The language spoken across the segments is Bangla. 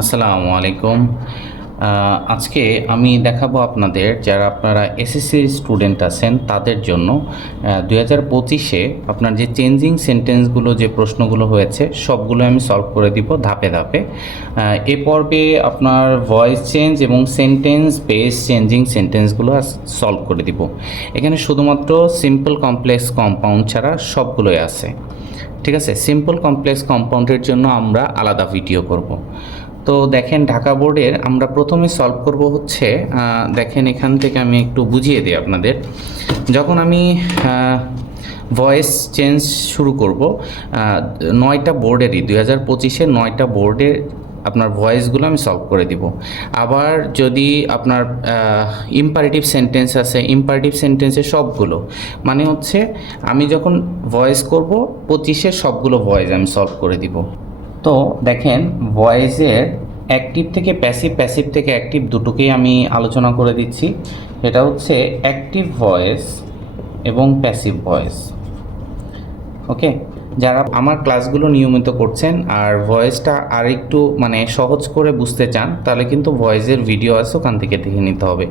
আসসালামু আলাইকুম। আজকে আমি দেখাবো আপনাদের যারা আপনারা এসএসসির স্টুডেন্ট আছেন তাদের জন্য 2025-এ আপনার যে চেঞ্জিং সেন্টেন্সগুলো যে প্রশ্নগুলো হয়েছে সবগুলো আমি সলভ করে দিব ধাপে ধাপে। এ পর্বে আপনার ভয়েস চেঞ্জ এবং সেন্টেন্স বেস চেঞ্জিং সেন্টেন্সগুলো সলভ করে দিব। এখানে শুধুমাত্র সিম্পল কমপ্লেক্স কম্পাউন্ড ছাড়া সবগুলোই আছে। ঠিক আছে, সিম্পল কমপ্লেক্স কম্পাউন্ডের জন্য আমরা আলাদা ভিডিও করব। তো দেখেন ঢাকা বোর্ডের আমরা প্রথমে সলভ করব হচ্ছে দেখেন এখান থেকে আমি একটু বুঝিয়ে দিই আপনাদের। যখন আমি ভয়েস চেঞ্জ শুরু করব 9টা বোর্ডেরই 2025-এর 9টা বোর্ডের আপনার ভয়েসগুলো আমি সলভ করে দিব। আবার যদি আপনার ইম্পারেটিভ সেন্টেন্স আছে, ইম্পারেটিভ সেন্টেন্সের সবগুলো মানে হচ্ছে আমি যখন ভয়েস করব 25-এর সবগুলো ভয়েস আমি সলভ করে দিব। তো দেখেন ভয়েসের অ্যাক্টিভ থেকে প্যাসিভ, প্যাসিভ থেকে অ্যাক্টিভ দুটোকেই আমি আলোচনা করে দিচ্ছি। এটা হচ্ছে অ্যাক্টিভ ভয়েস এবং প্যাসিভ ভয়েস। ওকে, যারা আমার ক্লাসগুলো নিয়মিত করছেন আর ভয়েসটা আর একটু মানে সহজ করে বুঝতে চান তাহলে কিন্তু ভয়েসের ভিডিও আছে, ওখান থেকে দেখে নিতে হবে।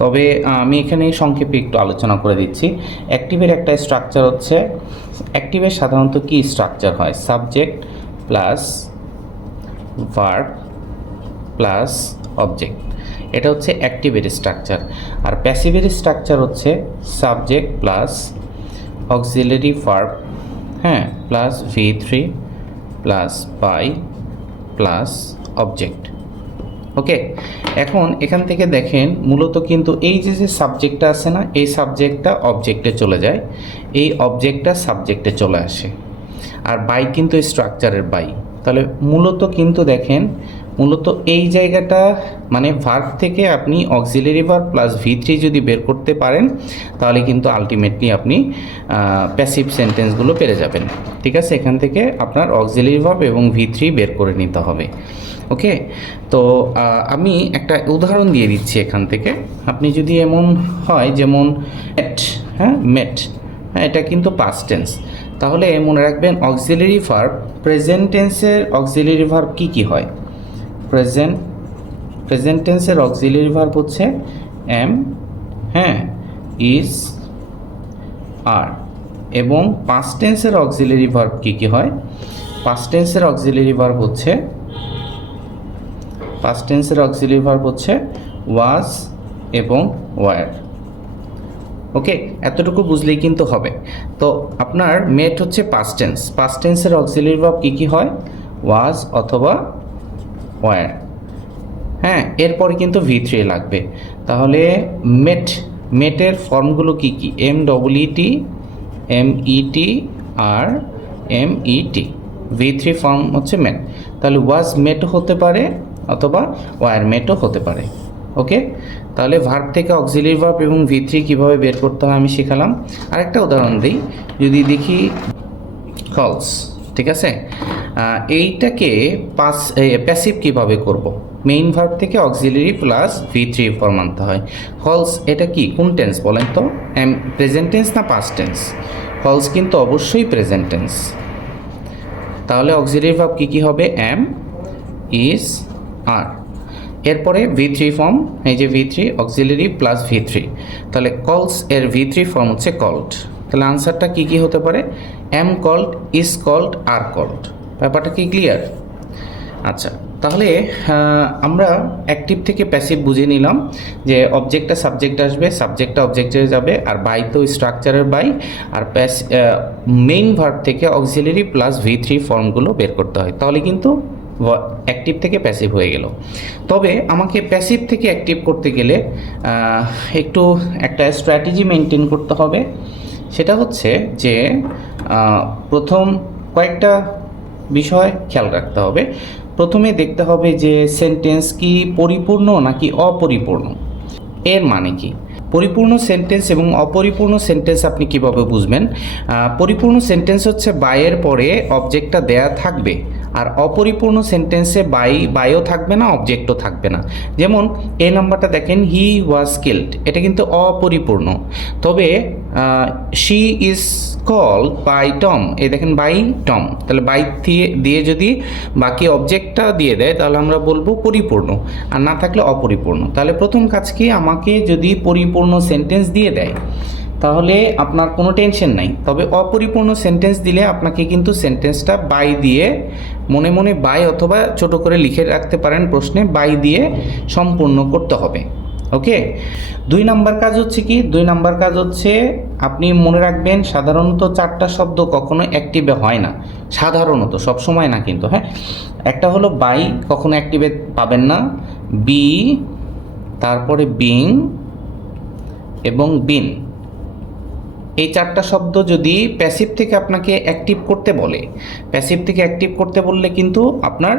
তবে আমি এখানে সংক্ষেপে একটু আলোচনা করে দিচ্ছি। অ্যাক্টিভের একটা স্ট্রাকচার হচ্ছে, অ্যাক্টিভের সাধারণত কি স্ট্রাকচার হয়? Subject plus verb plus object, এটা হচ্ছে অ্যাক্টিভের স্ট্রাকচার। আর প্যাসিভের স্ট্রাকচার হচ্ছে সাবজেক্ট প্লাস অক্সিলারি ভার্ব, হ্যাঁ, plus V3 plus by plus object. Okay, এখন এখান থেকে দেখেন মূলত কিন্তু এই যে সাবজেক্টটা আছে না, এই সাবজেক্টটা অবজেক্টে চলে যায়, এই অবজেক্টটা সাবজেক্টে চলে আসে। আর বাই কিন্তু স্ট্রাকচারের বাই। তাহলে মূলত কিন্তু দেখেন মূলত এই জায়গাটা মানে ভার্ব থেকে আপনি অক্সিলারি ভার্ব প্লাস V3 যদি বের করতে পারেন তাহলে কিন্তু আলটিমেটলি আপনি প্যাসিভ সেন্টেন্সগুলো পেরে যাবেন। ঠিক আছে, এখান থেকে আপনার অক্সিলারি ভার্ব এবং V3 বের করে নিতে হবে। ওকে, তো আমি একটা উদাহরণ দিয়ে দিচ্ছি এখান থেকে। আপনি যদি এমন হয় যেমন মেট, হ্যাঁ মেট, হ্যাঁ এটা কিন্তু পাস্ট টেন্স। তাহলে মনে রাখবেন অক্সিলারি ভার্ব, প্রেজেন্ট টেন্সের অক্সিলারি ভার্ব কি হয়? প্রেজেন্ট টেন্সের অক্সিলারি ভার্ব হচ্ছে এম, হ্যাঁ, ইজ, আর। এবং পাস্ট টেন্সের অক্সিলারি ভার্ব কি হয়? পাস্ট টেন্সের অক্সিলারি ভার্ব হচ্ছে ওয়াজ এবং ওয়ার। ওকে, এতটুকু বুঝলেই কিন্তু হবে। তো আপনার মেট হচ্ছে পাস্ট টেন্স, পাস্ট টেন্সের অক্সিলারি ভার্ব কি হয়? ওয়াজ অথবা ওয়ার, হ্যাঁ, এরপরে কিন্তু V3 লাগবে। তাহলে মেটের ফর্মগুলো কি? MEET, MET আর MET, V3 ফর্ম হচ্ছে মেট। তাহলে ওয়াজ মেট হতে পারে অথবা ওয়ার মেটও হতে পারে। ওকে, তাহলে ভার্ব থেকে অক্সিলারি ভার্ব এবং V3 কীভাবে বের করতে হয় আমি শেখালাম। আরেকটা উদাহরণ দিই, যদি দেখি কলস, ঠিক আছে, এইটাকে প্যাসিভ কীভাবে করব? মেইন ভার্ব থেকে অক্সিলারি প্লাস V3 ফর্ম আনতে হয়। কলস এটা কি, কোন টেন্স বলেন তো? প্রেজেন্ট টেন্স না পাস্ট টেন্স? কলস কিন্তু অবশ্যই প্রেজেন্ট টেন্স। তাহলে অক্সিলারি ভার্ব কি হবে? এম, ইজ, আর। এরপরে V3 ফর্ম, এই যে V3 অক্সিলারি প্লাস V3, তাহলে কলস এর V3 ফর্ম হচ্ছে কল্ড। তাহলে আনসারটা কি হতে পারে? Am called, is called, are called. ব্যাপারটা কি ক্লিয়ার? আচ্ছা, তাহলে আমরা অ্যাক্টিভ থেকে প্যাসিভ বুঝে নিলাম যে অবজেক্টটা সাবজেক্ট আসবে, সাবজেক্টটা অবজেক্টে যাবে, আর বাই তো স্ট্রাকচারের বাই। আর মেইন ভার্ব থেকে অক্সিলারি প্লাস V3 ফর্মগুলো বের করতে হয়, তাহলে কিন্তু অ্যাক্টিভ থেকে প্যাসিভ হয়ে গেল। তবে আমাকে প্যাসিভ থেকে অ্যাক্টিভ করতে গেলে একটু একটা স্ট্র্যাটেজি মেনটেন করতে হবে। সেটা হচ্ছে যে প্রথম কয়েকটা বিষয় খেয়াল রাখতে হবে। প্রথমে দেখতে হবে যে সেন্টেন্স কি পরিপূর্ণ নাকি অপরিপূর্ণ। এর মানে কি? পরিপূর্ণ সেন্টেন্স এবং অপরিপূর্ণ সেন্টেন্স আপনি কিভাবে বুঝবেন? পরিপূর্ণ সেন্টেন্স হচ্ছে বাইয়ের পরে অবজেক্টটা দেয়া থাকবে আর অপরিপূর্ণ সেন্টেন্সে বাইও থাকবে না, অবজেক্টও থাকবে না। যেমন এই নাম্বারটা দেখেন, হি ওয়াজ কিল্ড, এটা কিন্তু অপরিপূর্ণ। তবে she is called by Tom, এই দেখেন বাই টম, তাহলে বাই দিয়ে যদি বাকি অবজেক্টটা দিয়ে দেয় তাহলে আমরা বলবো পরিপূর্ণ, আর না থাকলে অপরিপূর্ণ। তাহলে প্রথম কাজ কি, আমাকে যদি পরিপূর্ণ সেন্টেন্স দিয়ে দেয় তাহলে আপনার কোনো টেনশন নাই। তবে অপরিপূর্ণ সেন্টেন্স দিলে আপনাকে কিন্তু সেন্টেন্সটা বাই দিয়ে মনে মনে বাই অথবা ছোট করে লিখে রাখতে পারেন প্রশ্নে, বাই দিয়ে সম্পূর্ণ করতে হবে। ওকে, 2 নাম্বার কাজ হচ্ছে কি, 2 নাম্বার কাজ হচ্ছে আপনি মনে রাখবেন সাধারণত 4টা শব্দ কখনো অ্যাক্টিভে হয় না, সাধারণত, সব সময় না কিন্তু। হ্যাঁ, একটা হলো বাই, কখনো অ্যাক্টিভে পাবেন না, বি, তারপরে বিং এবং বিন। এই 4টা শব্দ যদি প্যাসিভ থেকে আপনাকে অ্যাক্টিভ করতে বলে, প্যাসিভ থেকে অ্যাক্টিভ করতে বললে কিন্তু আপনার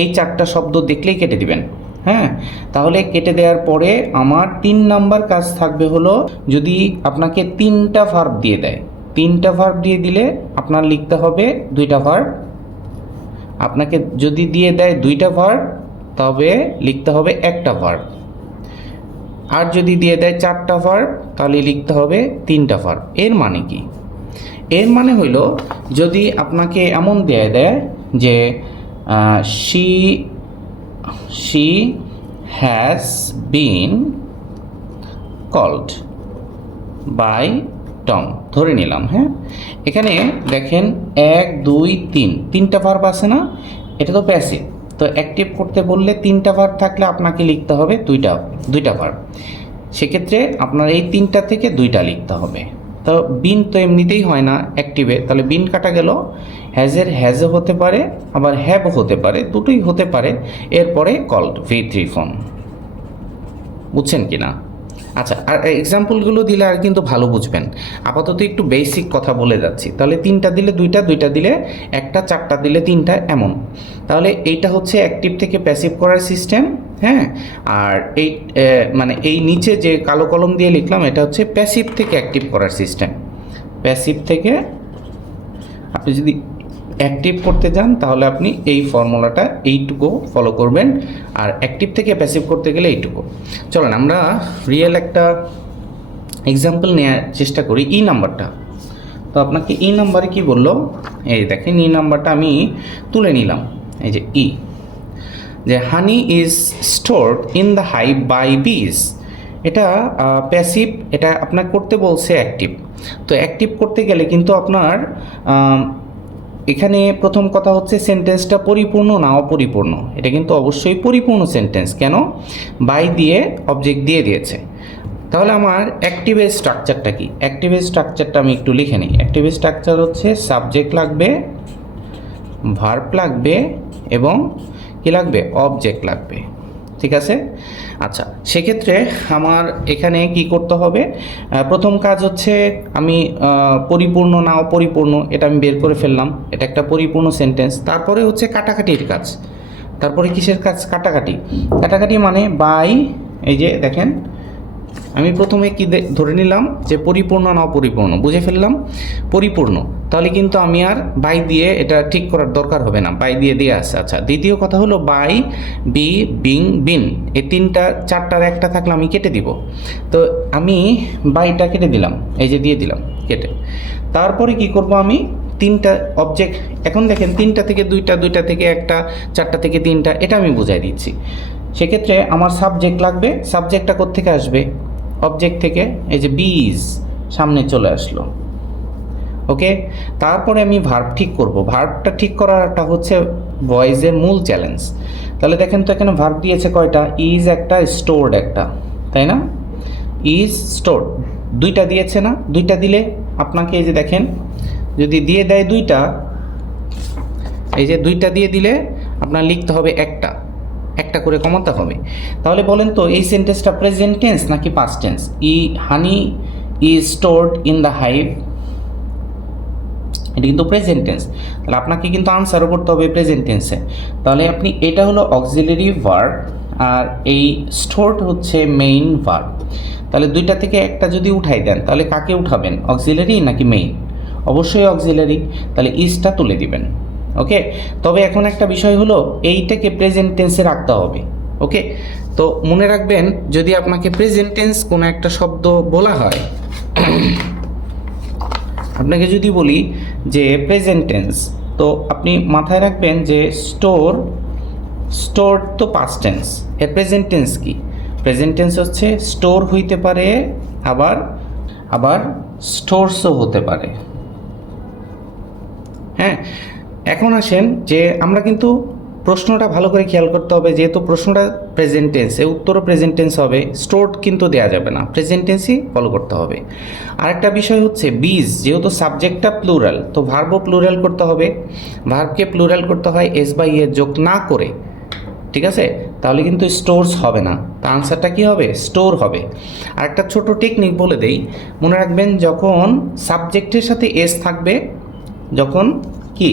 এই 4টা শব্দ দেখলেই কেটে দিবেন। হ্যাঁ, তাহলে কেটে দেওয়ার পরে আমার 3 নাম্বার কাজ থাকবে হলো, যদি আপনাকে 3টা ভার্ব দিয়ে দেয়, 3টা ভার্ব দিয়ে দিলে আপনার লিখতে হবে 2টা ভার্ব। আপনাকে যদি দিয়ে দেয় 2টা ভার্ব তবে লিখতে হবে 1টা ভার্ব। আর যদি দিয়ে দেয় 4টা ভার্ব তাহলে লিখতে হবে 3টা ভার্ব। এর মানে কি, এর মানে হইল যদি আপনাকে এমন দিয়ে দেয় যে she has been called by Tom, ধরে নিলাম। হ্যাঁ, এখানে দেখেন 1 2 3 3টা ভার্ব আছে না, এটা তো প্যাসিভ, তো অ্যাক্টিভ করতে বললে 3টা ভার্ব থাকলে আপনাকে লিখতে হবে 2টা ভার্ব। সেক্ষেত্রে আপনার এই 3টা থেকে 2টা লিখতে হবে। তো বিন তো এমনিতেই হয় না অ্যাক্টিভে, তাহলে বিন কাটা গেল। হ্যাজও হতে পারে, আবার হ্যাভও হতে পারে, দুটোই হতে পারে। এরপরে কল্ড, V3 ফর্ম। বুঝছেন কি না? আচ্ছা, আর এক্সাম্পলগুলো দিলে আর কিন্তু ভালো বুঝবেন। আপাতত একটু বেসিক কথা বলে যাচ্ছি। তাহলে 3টা দিলে 2টা, 2টা দিলে 1টা, 4টা দিলে 3টা, এমন। তাহলে এইটা হচ্ছে অ্যাক্টিভ থেকে প্যাসিভ করার সিস্টেম। হ্যাঁ, আর এই মানে এই নিচে যে কালো কলম দিয়ে লিখলাম এটা হচ্ছে প্যাসিভ থেকে অ্যাক্টিভ করার সিস্টেম। প্যাসিভ থেকে আপনি যদি অ্যাক্টিভ করতে যান তাহলে আপনি এই ফর্মুলাটা এইটুকু ফলো করবেন, আর অ্যাক্টিভ থেকে প্যাসিভ করতে গেলে এইটুকু। চলেন আমরা রিয়েল একটা এক্সাম্পল নেওয়ার চেষ্টা করি। ই নাম্বারটা, তো আপনাকে ই নাম্বারে কি বললো, এই দেখেন ই নাম্বারটা আমি তুলে নিলাম। এই যে ই, যে honey is stored in the hive by bees, এটা প্যাসিভ, এটা আপনার করতে বলছে অ্যাক্টিভ। তো অ্যাক্টিভ করতে গেলে কিন্তু আপনার এখানে প্রথম কথা হচ্ছে সেন্টেন্সটা পরিপূর্ণ না অপরিপূর্ণ। এটা কিন্তু অবশ্যই পরিপূর্ণ সেন্টেন্স, কেন, বাই দিয়ে অবজেক্ট দিয়ে দিয়েছে। তাহলে আমার অ্যাক্টিভের স্ট্রাকচারটা কি, অ্যাক্টিভের স্ট্রাকচারটা আমি একটু লিখে নিই। অ্যাক্টিভের স্ট্রাকচার হচ্ছে সাবজেক্ট লাগবে, ভার্ব লাগবে এবং কি লাগবে, অবজেক্ট লাগবে। ঠিক আছে? আচ্ছা, সেক্ষেত্রে আমার এখানে কি করতে হবে, প্রথম কাজ হচ্ছে আমি পরিপূর্ণ না অপরিপূর্ণ এটা আমি বের করে ফেললাম, এটা একটা পরিপূর্ণ সেন্টেন্স। তারপরে হচ্ছে কাটাকাটির কাজ। তারপরে কিসের কাজ, কাটাকাটি। কাটাকাটি মানে বাই, এই যে দেখেন আমি প্রথমে কি ধরে নিলাম যে পরিপূর্ণ না অপরিপূর্ণ, বুঝে ফেললাম পরিপূর্ণ, তাহলে কিন্তু আমি আর বাই দিয়ে এটা ঠিক করার দরকার হবে না, বাই দিয়ে আছে। আচ্ছা, দ্বিতীয় কথা হলো বাই, বি, বিং, বিন, এই 3টা 4টার একটা থাকলে আমি কেটে দিব। তো আমি বাইটা কেটে দিলাম, এই যে দিয়ে দিলাম কেটে। তারপরে কি করব, আমি 3টা অবজেক্ট, এখন দেখেন 3টা থেকে 2টা, 2টা থেকে 1টা, 4টা থেকে 3টা, এটা আমি বুঝাই দিচ্ছি। সেক্ষেত্রে আমার সাবজেক্ট লাগবে, সাবজেক্টটা কোত্থেকে আসবে, অবজেক্ট থেকে, এই যে বিজ সামনে চলে আসলো। ওকে, তারপরে আমি ভার্ব ঠিক করব। ভার্বটা ঠিক করাটা হচ্ছে ভয়েসের মূল চ্যালেঞ্জ। তাহলে দেখেন তো এখানে ভার্ব দিয়েছে কয়টা, ইজ একটা, স্টোরড একটা, তাই না, ইজ স্টোরড 2টা দিয়েছে না, 2টা দিলে আপনাকে এই যে দেখেন যদি দিয়ে দেয় 2টা, এই যে 2টা দিয়ে দিলে আপনার লিখতে হবে একটা করে কমাতে হবে। তাহলে বলেন তো এই সেন্টেন্সটা প্রেজেন্ট টেন্স নাকি past tense, honey is stored in the hive, এটা কিন্তু প্রেজেন্ট টেন্স। তাহলে আপনাকে কিন্তু আনসারও করতে হবে প্রেজেন্ট টেন্সে। তাহলে আপনি, এটা হলো অক্সিলারি ভার্ব আর এই স্টোরড হচ্ছে মেইন ভার্ব। তাহলে 2টা থেকে একটা যদি উঠাই দেন তাহলে কাকে উঠাবেন, অক্সিলারি নাকি মেইন, অবশ্যই অক্সিলারি, তাহলে ইজটা তুলে দিবেন। ওকে, তবে এখন একটা বিষয় হলো এইটাকে প্রেজেন্ট টেন্সে রাখতে হবে। ওকে, তো মনে রাখবেন যদি আপনাকে প্রেজেন্ট টেন্স কোনো একটা শব্দ বলা হয়, আপনাকে যদি বলি যে প্রেজেন্ট টেন্স, তো আপনি মাথায় রাখবেন যে স্টোর, স্টোর তো পাস্ট টেন্স, এর প্রেজেন্ট টেন্স কি? প্রেজেন্ট টেন্স হচ্ছে স্টোর হইতে পারে, আবার আবার স্টোরসও হতে পারে। হ্যাঁ, এখন আসেন যে আমরা কিন্তু প্রশ্নটা ভালো করে খেয়াল করতে হবে, যেহেতু প্রশ্নটা প্রেজেন্ট টেন্স, এর উত্তরও প্রেজেন্ট টেন্স হবে, স্টোরড কিন্তু দেওয়া যাবে না, প্রেজেন্ট টেন্সই ফলো করতে হবে। আরেকটা বিষয় হচ্ছে বিজ, যেহেতু সাবজেক্টটা প্লুরাল, তো ভার্বও প্লুরাল করতে হবে। ভার্বকে প্লুরাল করতে হয় এস বা ইয়ের যোগ না করে, ঠিক আছে? তাহলে কিন্তু স্টোরস হবে না, তা আনসারটা কী হবে? স্টোর হবে। আর একটা ছোট টেকনিক বলে দেই, মনে রাখবেন যখন সাবজেক্টের সাথে এস থাকবে, যখন কি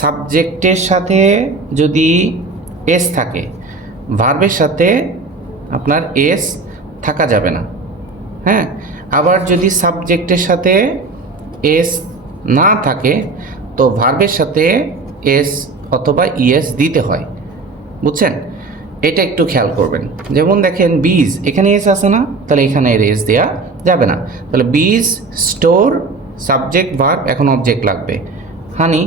সাবজেক্টের সাথে যদি এস থাকে, ভার্বের সাথে আপনার এস থাকা যাবে না। হ্যাঁ, আবার যদি সাবজেক্টের সাথে এস না থাকে, তো ভার্বের সাথে এস অথবা ইএস দিতে হয়, বুঝছেন? এটা একটু খেয়াল করবেন। যেমন দেখেন বিজ, এখানে এস আছে না, তাহলে এখানে এর এস দেওয়া যাবে না। তাহলে বিজ, স্টোর, সাবজেক্ট, ভার্ব, এখন অবজেক্ট লাগবে হানি।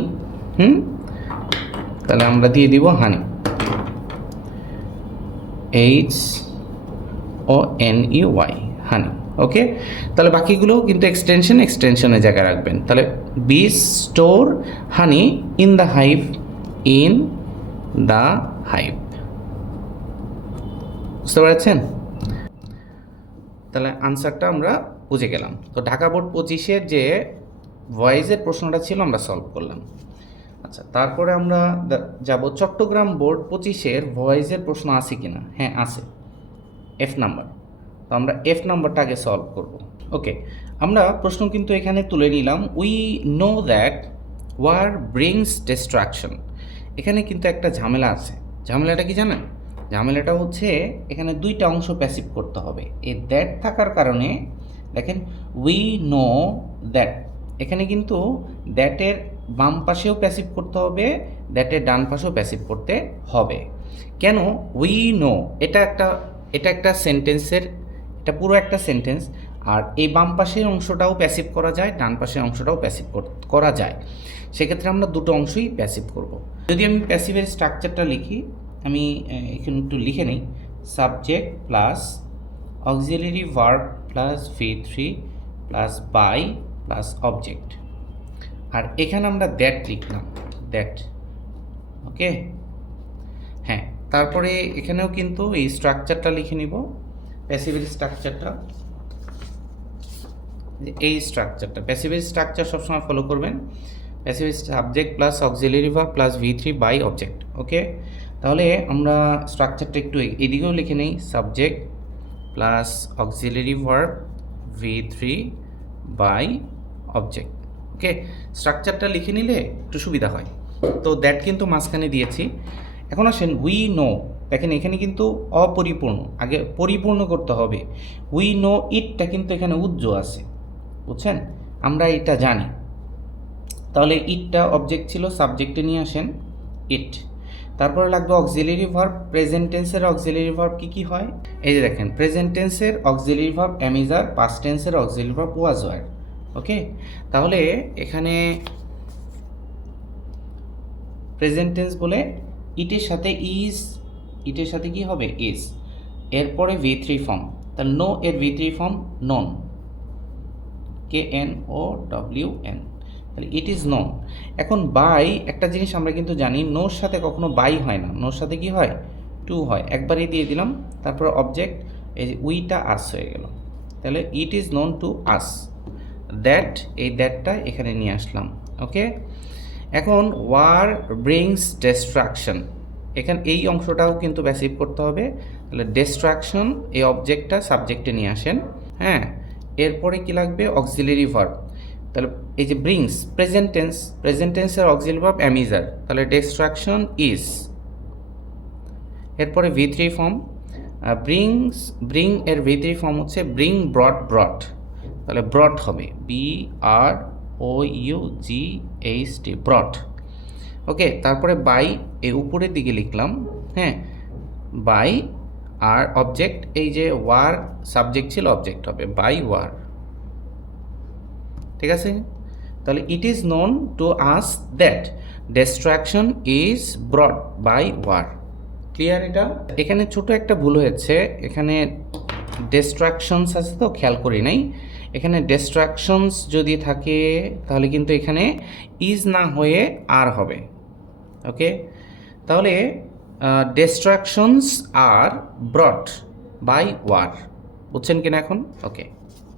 তাহলে আমরা দিয়ে দিব হানি, HONEY, হানি। ওকে, তাহলে বাকিগুলো কিন্তু এক্সটেনশনের জায়গায় রাখবেন। তাহলে বিজ store honey in the hive, in the hive. বুঝতে পেরেছেন? তাহলে আনসারটা আমরা বুঝে গেলাম। তো ঢাকা বোর্ড 25-এর যে ভয়েসের প্রশ্নটা ছিল আমরা সলভ করলাম। আচ্ছা, তারপরে আমরা যাব চট্টগ্রাম বোর্ড 25-এর ভয়েসের প্রশ্ন আছে কি না? হ্যাঁ আছে, F নাম্বার। তো আমরা F নাম্বারটা আগে সলভ করব। ওকে, আমরা প্রশ্ন কিন্তু এখানে তুলে নিলাম। We know that war brings destruction. এখানে কিন্তু একটা ঝামেলা আছে। ঝামেলাটা কি জানেন? ঝামেলাটা হচ্ছে এখানে দুইটা অংশ প্যাসিভ করতে হবে। এই দ্যাট থাকার কারণে দেখেন উই নো দ্যাট, এখানে কিন্তু দ্যাটের বাম পাশেও প্যাসিভ করতে হবে, দ্যাটের ডান পাশেও প্যাসিভ করতে হবে। কেন? উই নো এটা একটা সেন্টেন্সের, এটা পুরো একটা সেন্টেন্স, আর এই বাম পাশের অংশটাও প্যাসিভ করা যায়, ডান পাশের অংশটাও প্যাসিভ করা যায়। সেক্ষেত্রে আমরা দুটো অংশই প্যাসিভ করব। যদি আমি প্যাসিভের স্ট্রাকচারটা লিখি, আমি এখানে একটু লিখে নিই, subject plus auxiliary verb plus V3 plus by plus object, আর এখানে আমরা দ্যাট লিখলাম, দ্যাট। ওকে, হ্যাঁ, তারপরে এখানেও কিন্তু এই স্ট্রাকচারটা লিখে নিব, প্যাসিভের স্ট্রাকচারটা, এই স্ট্রাকচারটা, প্যাসিভের স্ট্রাকচার সবসময় ফলো করবেন। Passive subject plus auxiliary verb plus V3 by object. Okay, তাহলে আমরা স্ট্রাকচারটা একটু এদিকেও লিখে নিই, subject plus auxiliary verb V3 by object. Okay, স্ট্রাকচারটা লিখে নিলে একটু সুবিধা হয়। তো দ্যাট কিন্তু মাঝখানে দিয়েছি। এখন আসেন উই নো, দেখেন এখানে কিন্তু অপরিপূর্ণ, আগে পরিপূর্ণ করতে হবে। উই নো ইটটা কিন্তু এখানে উজ্জ্ব আছে, বুঝছেন? আমরা এটা জানি। তাহলে ইটটা অবজেক্ট ছিল, সাবজেক্টে নিয়ে আসেন ইট। তারপরে লাগবে অক্সিলারি ভার্ব। প্রেজেন্ট টেন্সের অক্সিলারি ভার্ব কী কী হয়? এই যে দেখেন, প্রেজেন্ট টেন্সের auxiliary verb am is are, past টেন্সের auxiliary verb was were. Okay, তাহলে এখানে প্রেজেন্ট টেন্স বলে ইটের সাথে ইজ, ইটের সাথে কি হবে? ইজ। এরপরে V3 ফর্ম, তাহলে নো এর V3 ফর্ম নন, KNOWN, তাহলে ইট ইজ নোন। এখন বাই, একটা জিনিস আমরা কিন্তু জানি, নোর সাথে কখনো বাই হয় না, নোর সাথে কি হয়? টু হয়। একবারই দিয়ে দিলাম, তারপর অবজেক্ট, এই যে উইটা আস হয়ে গেল, তাহলে it is known to us. That, এই দ্যাটটা এখানে নিয়ে আসলাম। ওকে, এখন ওয়ার ব্রিংস ডিস্ট্রাকশন, এখানে এই অংশটাও কিন্তু প্যাসিভ করতে হবে। তাহলে ডিস্ট্রাকশন, এই অবজেক্টটা সাবজেক্টে নিয়ে আসেন। হ্যাঁ, এরপরে কি লাগবে? Auxiliary verb. তাহলে এই যে ব্রিংস, প্রেজেন্ট টেন্স, প্রেজেন্ট টেন্সের অক্সিলারি ভার্ব এম ইজ আর, তাহলে ডিস্ট্রাকশন ইজ। এরপরে V3 ফর্ম, ব্রিং এর V3 ফর্ম হচ্ছে ব্রিং ব্রট, তাহলে ব্রট হবে BROUGHT, ব্রট। ওকে, তারপরে বাই এই উপরের দিকে লিখলাম, হ্যাঁ, বাই আর অবজেক্ট, এই যে ওয়ার সাবজেক্ট ছিল অবজেক্ট হবে বাই ওয়ার। ঠিক আছে, তাহলে it is known to us that destruction is brought by war. Clear? এটা এখানে ছোট একটা ভুল হয়েছে, এখানে ডিস্ট্রাকশনস আছে তো খেয়াল করি নাই, এখানে ডিস্ট্রাকশনস যদি থাকে তাহলে কিন্তু এখানে ইজ না হয়ে আর হবে। ওকে, তাহলে destructions are brought by war, বুঝছেন কিনা এখন? ওকে,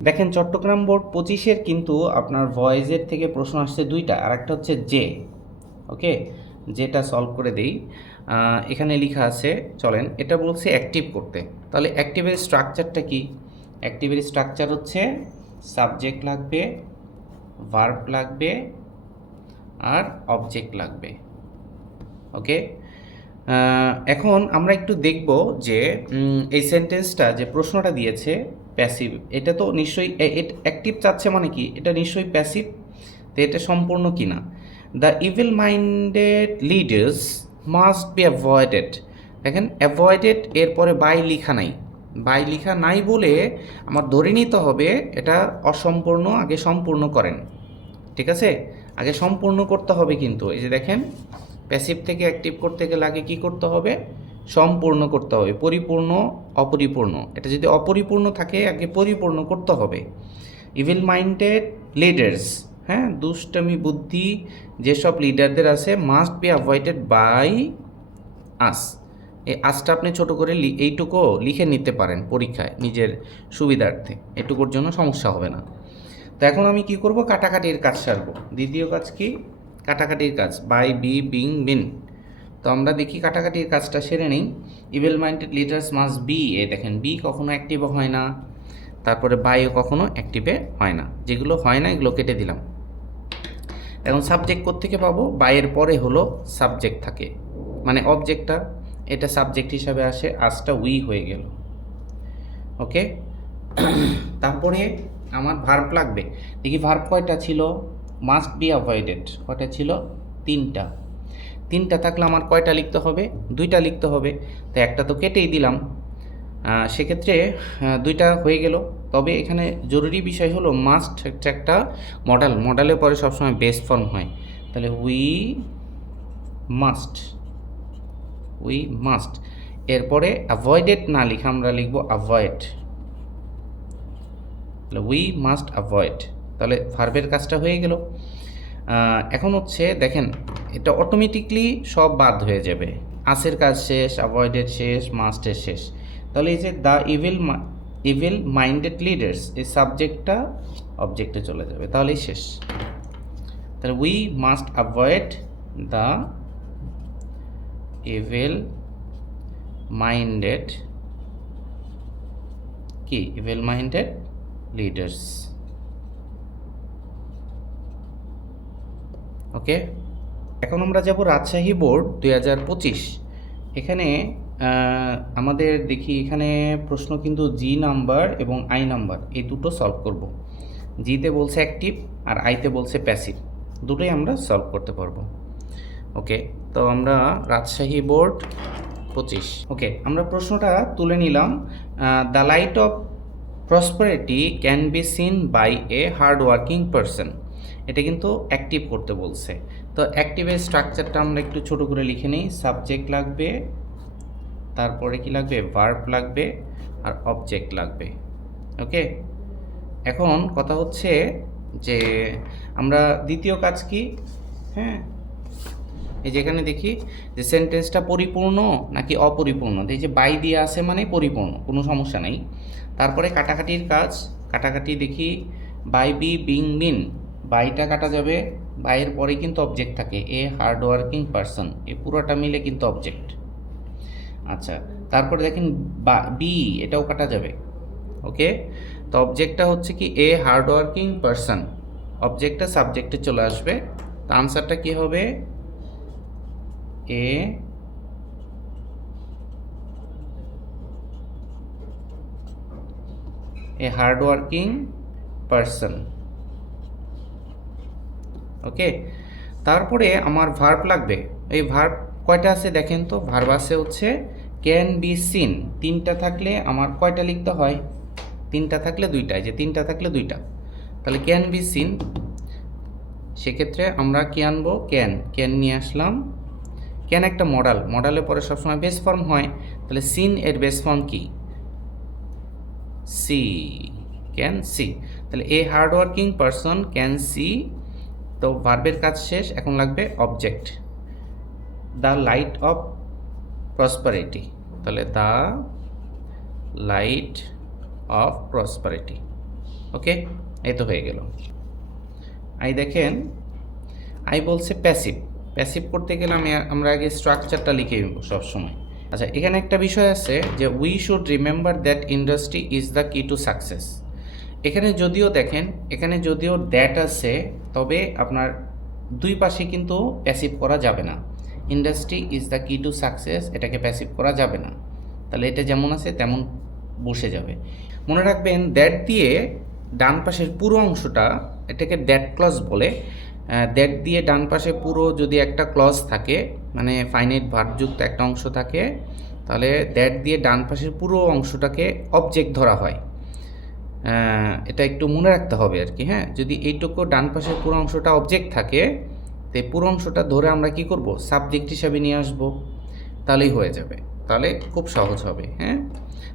দেখেন চট্টগ্রাম বোর্ড 25-এর কিন্তু আপনার ভয়েসের থেকে প্রশ্ন আসছে দুইটা, আর একটা হচ্ছে যে। ওকে, যেটা সলভ করে দেই, এখানে লেখা আছে, চলেন এটা বলছে অ্যাক্টিভ করতে। তাহলে অ্যাক্টিভের স্ট্রাকচারটা কি? অ্যাক্টিভের স্ট্রাকচার হচ্ছে সাবজেক্ট লাগবে, ভার্ব লাগবে আর অবজেক্ট লাগবে। ওকে, এখন আমরা একটু দেখব যে এই সেন্টেন্সটা যে প্রশ্নটা দিয়েছে প্যাসিভ, এটা তো নিশ্চয়ই অ্যাক্টিভ চাচ্ছে, মানে কি এটা নিশ্চয়ই প্যাসিভ, তো এটা সম্পূর্ণ কিনা। The evil minded leaders must be avoided. দেখেন অ্যাভয়েডেড এরপরে বাই লিখা নাই, বাই লিখা নাই বলে আমার ধরে নিতে হবে এটা অসম্পূর্ণ, আগে সম্পূর্ণ করেন। ঠিক আছে, আগে সম্পূর্ণ করতে হবে, কিন্তু এই যে দেখেন প্যাসিভ থেকে অ্যাক্টিভ করতে গেলে আগে কী করতে হবে? সম্পূর্ণ করতে হবে, পরিপূর্ণ অপরিপূর্ণ, এটা যদি অপরিপূর্ণ থাকে আগে পরিপূর্ণ করতে হবে। ইভিল মাইন্ডেড লিডার্স, হ্যাঁ, দুষ্টামি বুদ্ধি যেসব লিডারদের আছে, must be avoided by us. এই আসটা আপনি ছোট করে এইটুকু লিখে নিতে পারেন পরীক্ষায় নিজের সুবিধার্থে, এটুকুর জন্য সমস্যা হবে না। তো এখন আমি কি করব? কাটাকাটির কাজ সারবো। দ্বিতীয় কাজ কি? কাটাকাটির কাজ, বাই বি বিং বিন। তো আমরা দেখি কাটাকাটির কাজটা সেরে নিই। Evil minded leaders must be, এ দেখেন বি কখনো অ্যাক্টিভও হয় না, তারপরে বাইও কখনো অ্যাক্টিভে হয় না, যেগুলো হয় না এগুলো কেটে দিলাম। এখন সাবজেক্ট কোত্থেকে পাবো? বাইয়ের পরে হলো সাবজেক্ট থাকে, মানে অবজেক্টটা, এটা সাবজেক্ট হিসাবে আসে, আজটা উই হয়ে গেল। ওকে, তারপরে আমার ভার্ব লাগবে। দেখি ভার্ব কয়টা ছিল? মাস্ট বি অ্যাভয়েডেড কয়টা ছিল? তিনটা। তিনটা থাকলে আমার কয়টা লিখতে হবে? দুইটা লিখতে হবে, তো একটা তো কেটেই দিলাম, সেক্ষেত্রে দুইটা হয়ে গেল। তবে এখানে জরুরি বিষয় হলো মাস্ট হচ্ছে একটা মডেল, মডেলের পরে সবসময় বেস ফর্ম হয়, তাহলে উই মাস্ট, উই মাস্ট। এরপরে অ্যাভয়েডেড না লিখে আমরা লিখবো অ্যাভয়েড, তাহলে উই মাস্ট অ্যাভয়েড, তাহলে ভার্বের কাজটা হয়ে গেল। এখন হচ্ছে দেখেন এটা অটোমেটিকলি সব বাদ হয়ে যাবে, আসের কাজ শেষ, অ্যাভয়েডেড শেষ, মাস্টের শেষ। তাহলে এই যে দ্য ইভিল মাইন্ডেড লিডার্স, এই সাবজেক্টটা অবজেক্টে চলে যাবে, তাহলেই শেষ। তাহলে we must avoid the evil minded, কি ইভিল মাইন্ডেড লিডার্স। ওকে, এখন আমরা যাব রাজশাহী বোর্ড 2025। এখানে আমাদের দেখি এখানে প্রশ্ন কিন্তু জি নাম্বার এবং আই নাম্বার এই দুটো সলভ করব। জিতে বলছে অ্যাক্টিভ আর আইতে বলছে প্যাসিভ, দুটোই আমরা সলভ করতে পারবো। ওকে, তো আমরা রাজশাহী বোর্ড 25, ওকে, আমরা প্রশ্নটা তুলে নিলাম। The light of prosperity can be seen by a hard working person, এটা কিন্তু অ্যাক্টিভ করতে বলছে। তো অ্যাক্টিভের স্ট্রাকচারটা আমরা একটু ছোট করে লিখে নিই। সাবজেক্ট লাগবে, তারপরে কি লাগবে? ভার্ব লাগবে আর অবজেক্ট লাগবে। ওকে, এখন কথা হচ্ছে যে আমরা দ্বিতীয় কাজ কি, হ্যাঁ, এই যেখানে দেখি যে সেন্টেন্সটা পরিপূর্ণ নাকি অপরিপূর্ণ, এই যে বাই দিয়ে আছে মানে পরিপূর্ণ, কোনো সমস্যা নেই। তারপরে কাটাকাটির কাজ, কাটাকাটি দেখি বাই বি বিং বিন, বাইটা কাটা যাবে, বাইয়ের পরে কিন্তু অবজেক্ট থাকে, এ হার্ড ওয়ার্কিং পারসন, এ পুরোটা মিলে কিন্তু অবজেক্ট। আচ্ছা, তারপরে দেখেন বি, এটাও কাটা যাবে। ওকে, তো অবজেক্টটা হচ্ছে কি এ হার্ড ওয়ার্কিং পারসন, অবজেক্টটা সাবজেক্টে চলে আসবে, তো আনসারটা কি হবে? এ হার্ড ওয়ার্কিং পারসন। ওকে, তারপরে আমার ভার্ব লাগবে। এই ভার্ব কয়টা আছে দেখেন তো, ভার্ব আছে হচ্ছে ক্যান বি সিন, তিনটা থাকলে আমার কয়টা লিখতে হয়, তিনটা থাকলে দুইটা, যে তিনটা থাকলে দুইটা, তাহলে ক্যান বি সিন। সেক্ষেত্রে আমরা কি আনবো, ক্যান, ক্যান নিয়ে আসলাম। ক্যান একটা মডাল, মডালের পরে সবসময় বেস ফর্ম হয়, তাহলে সিন এর বেস ফর্ম কি, সি, ক্যান সি। তাহলে a hard working person can see, তো ভার্বের কাজ শেষ, এখন লাগবে object, the light of prosperity, তাহলে the light of prosperity. Okay, এই তো হয়ে গেল। আই দেখেন, আই বলছে প্যাসিভ, প্যাসিভ করতে গেলে আমরা আগে স্ট্রাকচারটা লিখে নেব সবসময়। আচ্ছা, এখানে একটা বিষয় আছে যে we should remember that industry is the key to success. এখানে যদিও দেখেন, এখানে যদিও দ্যাট আছে, তবে আপনার দুই পাশে কিন্তু প্যাসিভ করা যাবে না। Industry is the key to success, এটাকে প্যাসিভ করা যাবে না, তাহলে এটা যেমন আছে তেমন বসে যাবে। মনে রাখবেন, দ্যাট দিয়ে ডান পাশের পুরো অংশটা, এটাকে দ্যাট ক্লজ বলে। দ্যাট দিয়ে ডান পাশে পুরো যদি একটা ক্লজ থাকে, মানে ফাইনাইট ভার্বযুক্ত একটা অংশ থাকে, তাহলে দ্যাট দিয়ে ডান পাশের পুরো অংশটাকে অবজেক্ট ধরা হয়। এটা একটু মনে রাখতে হবে আর কি। হ্যাঁ, যদি এইটুকু ডান পাশের পুরো অংশটা অবজেক্ট থাকে, তো পুরো অংশটা ধরে আমরা কি করব, সাবজেক্ট হিসাবে নিয়ে আসব, তাহলেই হয়ে যাবে, তাহলে খুব সহজ হবে। হ্যাঁ,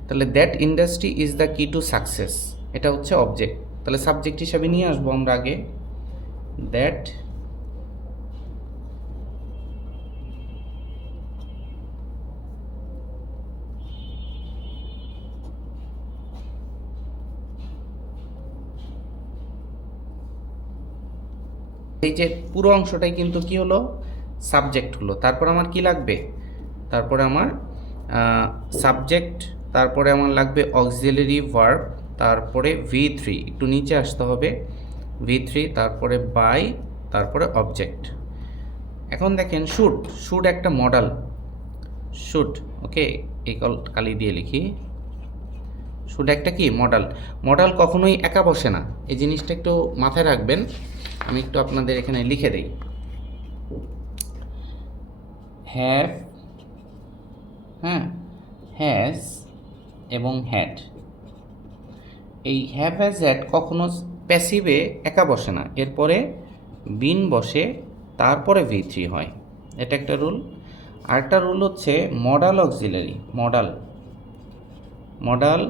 তাহলে that industry is the key to success, এটা হচ্ছে অবজেক্ট, তাহলে সাবজেক্ট হিসাবে নিয়ে আসবো আমরা আগে দ্যাট এই যে পুরো অংশটাই কিন্তু কি হলো, সাবজেক্ট হলো। তারপর আমার কি লাগবে, তারপরে আমার সাবজেক্ট, তারপরে আমার লাগবে অক্সিলারি ভার্ব, তারপরে V3, একটু নিচে আসতে হবে, V3, তারপরে বাই, তারপরে অবজেক্ট। এখন দেখেন শুড, শুড একটা মডাল, শুড, ওকে, এই কালি দিয়ে লিখি, শুড একটা কি মডাল। মডাল কখনোই একা বসে না, এই জিনিসটা একটু মাথায় রাখবেন। আমি একটু আপনাদের এখানে লিখে দেই, হ্যাভ, হ্যাঁ, হ্যাজ এবং হ্যাড। এই হ্যাভ হ্যাজ হ্যাড কখনো প্যাসিভে একা বসে না, এরপরে বিন বসে, তারপরে V3 হয়, এটা একটা রুল। আরেকটা রুল হচ্ছে modal auxiliary, modal, modal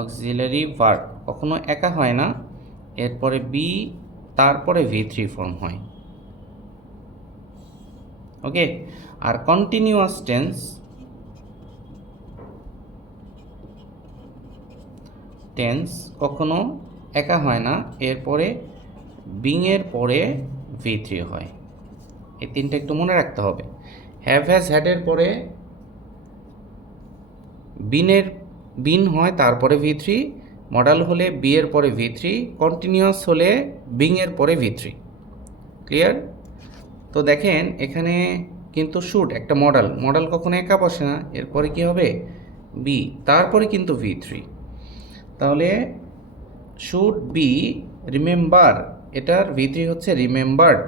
auxiliary verb কখনো একা হয় না, এরপরে বি, তারপরে V3 ফর্ম হয়। ওকে, আর কন্টিনিউয়াস টেন্স, টেন্স কখনো একা হয় না, এরপরে বিং এর পরে V3 হয়। এই তিনটা একটু মনে রাখতে হবে। হ্যাভ হ্যাজ হ্যাডের পরে বিন হয়, তারপরে V3, মডাল হলে বি এর পরে V3, কন্টিনিউয়াস হলে বিং এর পরে V3। ক্লিয়ার? তো দেখেন এখানে কিন্তু শুড একটা মডাল, মডাল কখনো একা বসে না, এরপরে কি হবে, বি, তারপরে কিন্তু V3। তাহলে শুড বি রিমেম্বার, এটার V3 হচ্ছে রিমেম্বার্ড,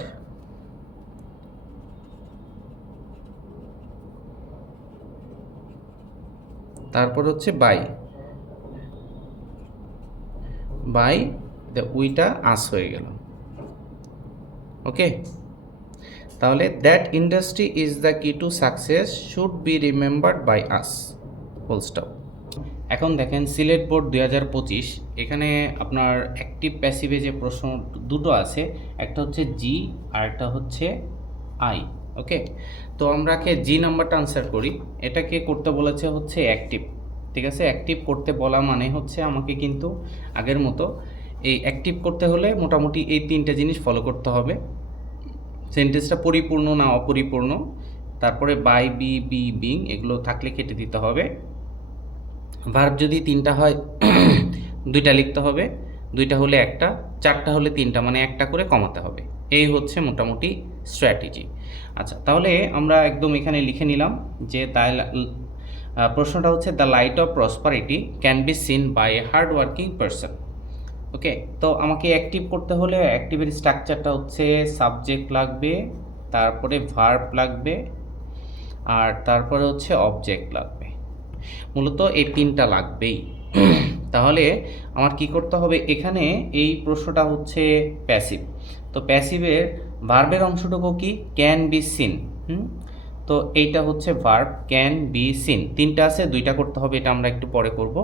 তারপর হচ্ছে বাই, বাই উইটা আস হয়ে গেল। ওকে, তাহলে that industry is the key to success should be remembered by us, full stop. এখন দেখেন সিলেট বোর্ড 2025, এখানে আপনার অ্যাক্টিভ প্যাসিভে যে প্রশ্ন দুটো আছে, একটা হচ্ছে জি আর একটা হচ্ছে আই। ওকে, তো আমরাকে জি নাম্বারটা আনসার করি। এটাকে করতে বলেছে হচ্ছে অ্যাক্টিভ, ঠিক আছে। অ্যাক্টিভ করতে বলা মানে হচ্ছে আমাকে কিন্তু আগের মতো এই অ্যাক্টিভ করতে হলে মোটামুটি এই তিনটা জিনিস ফলো করতে হবে। সেন্টেন্সটা পরিপূর্ণ না অপরিপূর্ণ, তারপরে বাই, বি, বি, বিং, এগুলো থাকলে কেটে দিতে হবে। ভার্ব যদি তিনটা হয় দুইটা লিখতে হবে, দুইটা হলে একটা, চারটা হলে তিনটা, মানে একটা করে কমাতে হবে। এই হচ্ছে মোটামুটি স্ট্র্যাটেজি। আচ্ছা, তাহলে আমরা একদম এখানে লিখে নিলাম যে প্রশ্নটা হচ্ছে the light of prosperity can be seen by a hard working person. Okay, তো আমাকে অ্যাক্টিভ করতে হলে অ্যাক্টিভের স্ট্রাকচারটা হচ্ছে সাবজেক্ট লাগবে, তারপরে ভার্ব লাগবে, আর তারপরে হচ্ছে অবজেক্ট লাগবে। মূলত এই তিনটা লাগবেই। তাহলে আমার কি করতে হবে, এখানে এই প্রশ্নটা হচ্ছে প্যাসিভ, তো প্যাসিভের ভার্বের অংশটুকু কি, ক্যান বি সিন। তো এইটা হচ্ছে ভার্ব ক্যান বি সিন, তিনটা আছে, দুইটা করতে হবে, এটা আমরা একটু পরে করব।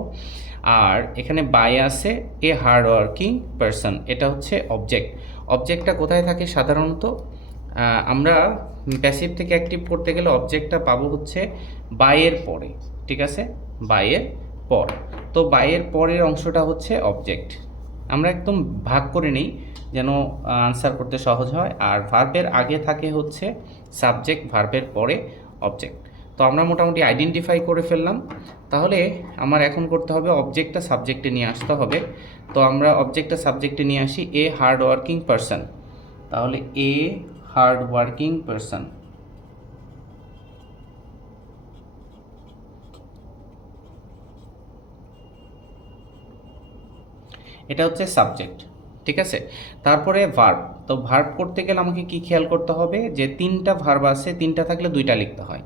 আর এখানে বাই আছে এ হার্ড ওয়ার্কিং পারসন, এটা হচ্ছে অবজেক্ট। অবজেক্টটা কোথায় থাকে সাধারণত, আমরা প্যাসিভ থেকে অ্যাক্টিভ করতে গেলে অবজেক্টটা পাবো হচ্ছে বাইয়ের পরে, ঠিক আছে, বাইয়ের পর। তো বাইয়ের পরের অংশটা হচ্ছে অবজেক্ট। আমরা একদম ভাগ করে নিই যেন আনসার করতে সহজ হয়। আর ভার্বের আগে থাকে হচ্ছে সাবজেক্ট, ভার্বের পরে অবজেক্ট। তো আমরা মোটামুটি আইডেন্টিফাই করে ফেললাম। তাহলে আমার এখন করতে হবে অবজেক্টটা সাবজেক্টে নিয়ে আসতে হবে। তো আমরা অবজেক্টটা সাবজেক্টে নিয়ে আসি এ হার্ড ওয়ার্কিং পারসন। তাহলে এ হার্ড ওয়ার্কিং পারসন, এটা হচ্ছে সাবজেক্ট, ঠিক আছে। তারপরে ভার্ব, তো ভার্ব করতে গেলে আমাকে কি খেয়াল করতে হবে, যে তিনটা ভার্ব আছে, তিনটা থাকলে দুইটা লিখতে হয়।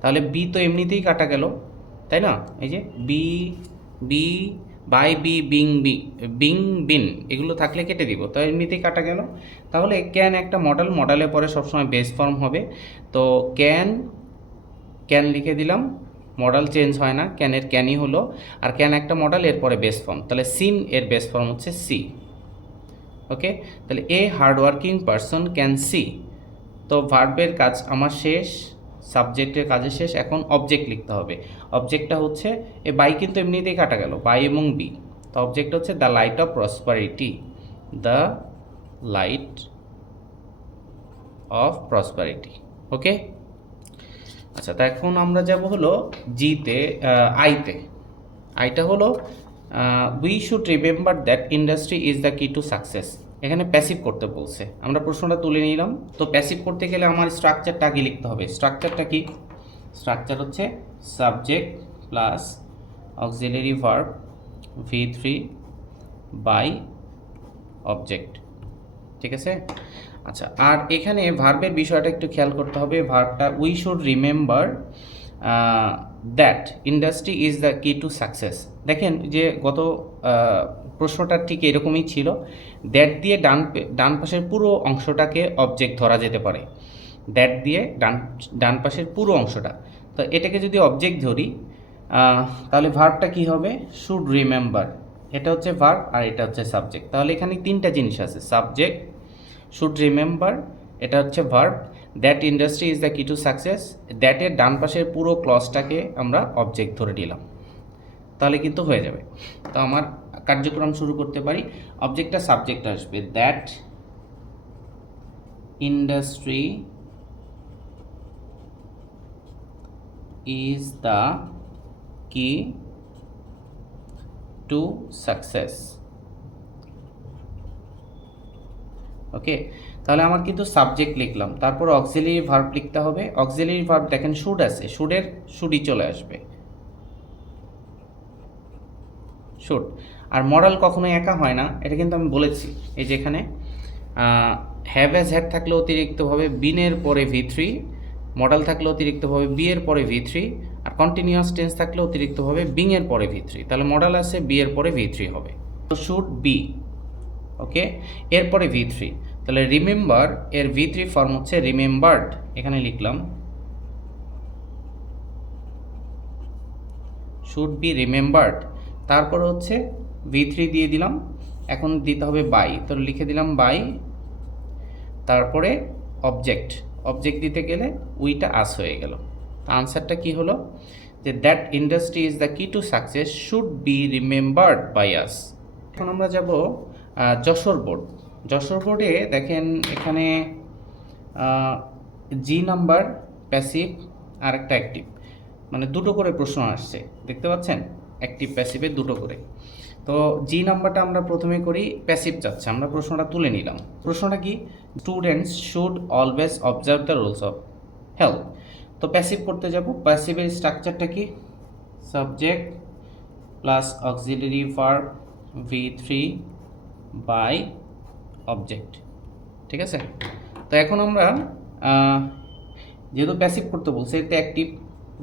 তাহলে বি তো এমনিতেই কাটা গেল, তাই না, এই যে be, be, by, be, being, been, এগুলো থাকলে কেটে দিব, তো এমনিতেই কাটা গেল। তাহলে ক্যান একটা মডেল, মডেলের পরে সবসময় বেস ফর্ম হবে। তো ক্যান, ক্যান লিখে দিলাম, মডেল চেঞ্জ হয় না, ক্যানের ক্যানই হলো। আর ক্যান একটা মডেল, এরপরে বেস ফর্ম, তাহলে সিন এর বেস ফর্ম হচ্ছে সি। ওকে, তাহলে এ হার্ডওয়ার্কিং পারসন ক্যান সি। তো ভার্বের কাজ আমার শেষ, সাবজেক্টের কাজে শেষ, এখন অবজেক্ট লিখতে হবে। অবজেক্টটা হচ্ছে এ বাই, কিন্তু এমনিতেই কাটা গেল, বাই এবং বি। তো অবজেক্ট হচ্ছে the light of prosperity, the light of prosperity. Okay, আচ্ছা, তো এখন আমরা যাব হলো জিতে, আইতে। আইটা হলো we should remember that industry is the key to success. এখানে প্যাসিভ করতে বলছে, আমরা প্রশ্নটা তুলে নিলাম। তো প্যাসিভ করতে গেলে আমার স্ট্রাকচারটা আগে লিখতে হবে। স্ট্রাকচারটা কি, স্ট্রাকচার হচ্ছে subject plus auxiliary verb V3 by object, ঠিক আছে। আচ্ছা, আর এখানে ভার্বের বিষয়টা একটু খেয়াল করতে হবে। ভার্বটা we should remember that industry is the key to success. দেখেন যে গত প্রশ্নটা ঠিক এরকমই ছিল, দ্যাট দিয়ে ডান পাশের পুরো অংশটাকে অবজেক্ট ধরা যেতে পারে। দ্যাট দিয়ে ডান পাশের পুরো অংশটা, তো এটাকে যদি অবজেক্ট ধরি তাহলে ভার্বটা কি হবে, শুড রিমেম্বার, এটা হচ্ছে ভার্ব আর এটা হচ্ছে সাবজেক্ট। তাহলে এখানে তিনটা জিনিস আছে, সাবজেক্ট, শুড রিমেম্বার, এটা হচ্ছে verb, that industry is the key to success, দ্যাটের ডান পাশের পুরো ক্লজটাকে আমরা অবজেক্ট ধরে নিলাম, তাহলে কিন্তু হয়ে যাবে। তো আমার কার্যক্রম শুরু করতে পারি। অবজেক্টটা সাবজেক্ট আসবে, that industry is the key to success. ওকে, তাহলে আমার কিন্তু সাবজেক্ট লিখলাম, তারপর অক্সিলারি ভার্ব লিখতে হবে। অক্সিলারি ভার্ব দেখেন শুড আছে, শুডের শুডই চলে আসবে, শুড। আর মডেল কখনোই একা হয় না, এটা কিন্তু আমি বলেছি। এই যে এখানে হ্যাভ অ্যাজ হ্যাড থাকলে অতিরিক্তভাবে বিনের পরে V3, মডেল থাকলে অতিরিক্তভাবে বি এর পরে V3, আর কন্টিনিউয়াস টেন্স থাকলে অতিরিক্তভাবে বিং এর পরে V3। তাহলে মডেল আছে বি এর পরে V3 হবে, তো শুড বি। ওকে, এরপরে V3, তাহলে রিমেম্বার এর V3 ফর্ম হচ্ছে রিমেম্বার্ড, এখানে লিখলাম শুড বি রিমেম্বার্ড। তারপরে হচ্ছে V3 দিয়ে দিলাম, এখন দিতে হবে বাই, তো লিখে দিলাম বাই। তারপরে অবজেক্ট, অবজেক্ট দিতে গেলে উইটা আস হয়ে গেল। তো আনসারটা কি হলো, যে that industry is the key to success should be remembered by us. এখন আমরা যাব যশোর বোর্ড। যশোর বোর্ডে দেখেন এখানে জি নাম্বার প্যাসিভ আর একটা অ্যাক্টিভ, মানে দুটো করে প্রশ্ন আসছে, দেখতে পাচ্ছেন, অ্যাক্টিভ প্যাসিভের দুটো করে। তো জি নাম্বারটা আমরা প্রথমে করি, প্যাসিভ যাচ্ছে, আমরা প্রশ্নটা তুলে নিলাম। প্রশ্নটা কি, students should always observe the rules of health. তো প্যাসিভ করতে যাব, প্যাসিভের স্ট্রাকচারটা কি, subject plus auxiliary verb V3 by object. ঠিক আছে, তো এখন আমরা আহ, যেহেতু প্যাসিভ করতে বলছে এতে অ্যাক্টিভ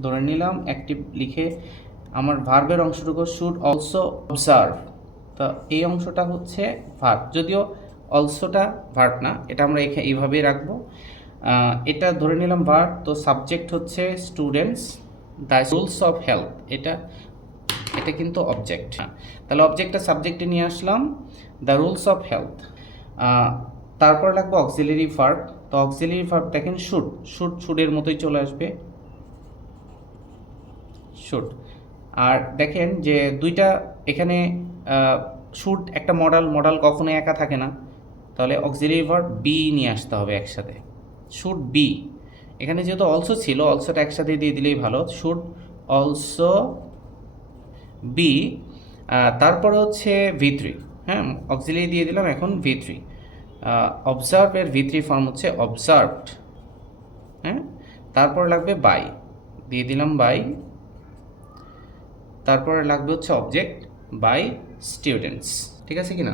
ধরে নিলাম, অ্যাক্টিভ লিখে আমার ভার্বের অংশটুকু শুড অলসো অবজার্ভ। তো এই অংশটা হচ্ছে ভার্ব, যদিও অলসোটা ভার্ব না, এটা আমরা এইভাবেই রাখবো। এটা ধরে নিলাম ভার্ব, তো সাবজেক্ট হচ্ছে students, the rules of health, এটা এটা কিন্তু অবজেক্ট। তাহলে অবজেক্টটা সাবজেক্টে নিয়ে আসলাম, দ্য রুলস অফ হেলথ। তারপর লাগবে অক্সিলারি ভার্ব, তো অক্সিলারি ভার্ব দেখেন শুড, শুডের মতোই চলে আসবে শুড। আর দেখেন যে দুইটা এখানে শুড একটা মডাল কখনো একা থাকে না, তাহলে অক্সিলারি ভার্ব বি নিয়ে আসতে হবে একসাথে, শুড বি। এখানে যেহেতু অলসো ছিল, অলসোটা একসাথে দিয়ে দিলেই ভালো, শুড অলসো বি। তারপরে হচ্ছে ভি3, হ্যাঁ অক্সিলারি দিয়ে দিলাম, এখন ভি3। অবজার্ভের ভি3 ফর্ম হচ্ছে অবজার্ভড, হ্যাঁ। তারপর লাগবে বাই, দিয়ে দিলাম বাই। তারপরে লাগবে হচ্ছে অবজেক্ট বাই স্টুডেন্টস, ঠিক আছে কি না?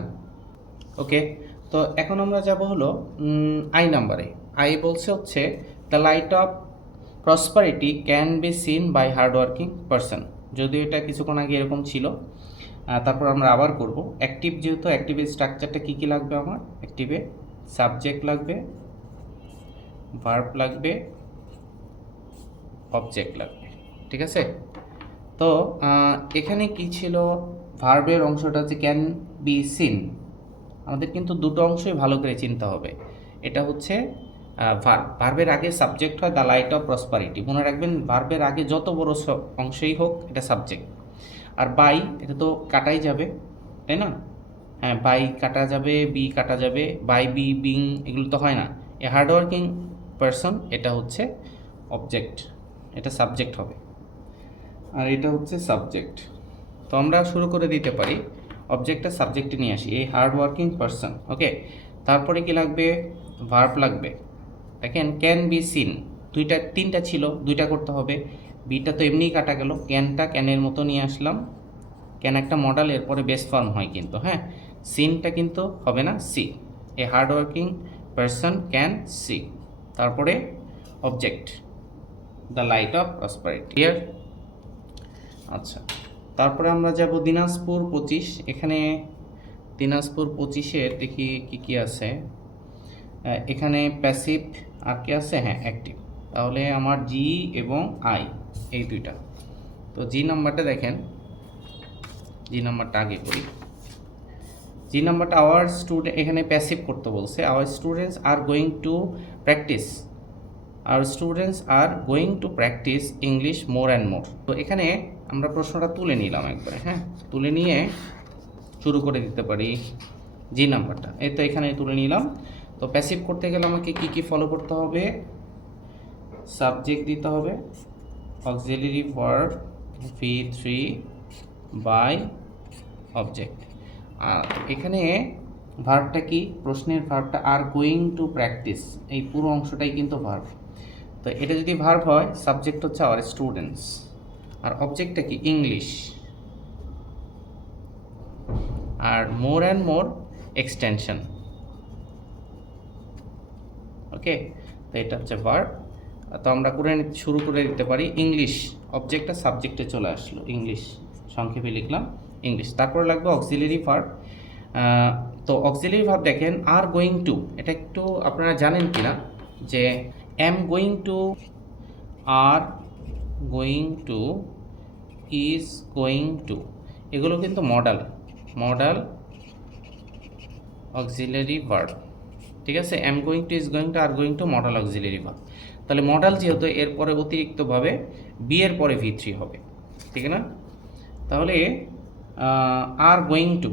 ওকে, তো এখন আমরা যাব হলো আই নাম্বারে। আই বলছে হচ্ছে the light of prosperity can be seen by hard working person, যদিও এটা কিছুক্ষণ আগে এরকম ছিল। তারপর আমরা আবার করব অ্যাক্টিভ, যেহেতু অ্যাক্টিভের স্ট্রাকচারটা কী কী লাগবে আমার, অ্যাক্টিভে সাবজেক্ট লাগবে, ভার্ব লাগবে, অবজেক্ট লাগবে, ঠিক আছে। তো এখানে কি ছিল, ভার্বের অংশটা হচ্ছে ক্যান বি সিন, আমাদের কিন্তু দুটো অংশই ভালো করে চিনতে হবে। এটা হচ্ছে ভার্ব, ভার্বের আগে সাবজেক্ট হয় দ্য লাইট অফ প্রসপারিটি, মনে রাখবেন ভার্বের আগে যত বড় অংশই হোক এটা সাবজেক্ট। আর বাই এটা তো কাটাই যাবে, তাই না? হ্যাঁ, বাই কাটা যাবে, বি কাটা যাবে, বাই বি বিং এগুলো তো হয় না। এ হার্ডওয়ার্কিং পারসন এটা হচ্ছে অবজেক্ট, এটা সাবজেক্ট হবে, আর এটা হচ্ছে সাবজেক্ট। তো আমরা শুরু করে দিতে পারি, অবজেক্টটা সাবজেক্টে নিয়ে আসি, এই হার্ড ওয়ার্কিং পারসন। ওকে, তারপরে কি লাগবে, ভার্ব লাগবে। দেখেন ক্যান বি সিন, তিনটা ছিল, দুইটা করতে হবে। বিটা তো এমনিই কাটা গেল, ক্যানটা ক্যানের মতো নিয়ে আসলাম, ক্যান একটা মডেল, এরপরে বেস ফর্ম হয় কিন্তু, হ্যাঁ। সিনটা কিন্তু হবে না, see, a hard working person can see. তারপরে object the light of prosperity, clear? আচ্ছা, তারপরে আমরা যাব দিনাজপুর 25। এখানে দিনাজপুর 25-এর দেখি কি কি আছে। এখানে প্যাসিভ আর কি আছে, হ্যাঁ অ্যাক্টিভ। তাহলে আমার জি এবং আই এই দুইটা। তো জি নাম্বারটা দেখেন, জি নাম্বারটা আগে করি। জি নাম্বারটা আওয়ার স্টুডেন্ট, এখানে প্যাসিভ করতে বলছে, our students are going to practice, আর students are going to practice English more and more. তো এখানে আমরা প্রশ্নটা তুলে নিলাম একবারে, হ্যাঁ তুলে নিয়ে শুরু করে দিতে পারি জি নাম্বারটা, এই তো এখানে তুলে নিলাম। তো প্যাসিভ করতে গেলে আমাকে কি কি ফলো করতে হবে, সাবজেক্ট দিতে হবে, অক্সিলারি ভার্ব ভি3 বাই অবজেক্ট। আর এখানে ভার্বটা কি, প্রশ্নের ভার্বটা আর গোয়িং টু প্র্যাকটিস, এই পুরো অংশটাই কিন্তু ভার্ব। তো এটা যদি ভার্ব হয়, সাবজেক্ট হচ্ছে আওয়ার স্টুডেন্টস, আর অবজেক্টটা কি ইংলিশ, আর more and more extension. Okay, তো এটা হচ্ছে ভার্ব। তো আমরা শুরু করে দিতে পারি ইংলিশ, অবজেক্টটা সাবজেক্টে চলে আসলো, ইংলিশ সংক্ষেপে লিখলাম ইংলিশ। তারপরে লাগবে অক্সিলারি ভার্ব। তো অক্সিলারি ভার্ব দেখেন আর গোয়িং টু, এটা একটু আপনারা জানেন কি না, যে am going to, R going two, is going two, এগুলো কিন্তু মডাল অক্সিলারি ভার্ব, ঠিক আছে। Am going to, is going two, R going two modal auxiliary verb. তাহলে মডাল যেহেতু, এরপরে অতিরিক্তভাবে বি এর পরে ভি3 হবে, ঠিক না? তাহলে আর গোয়িং টু,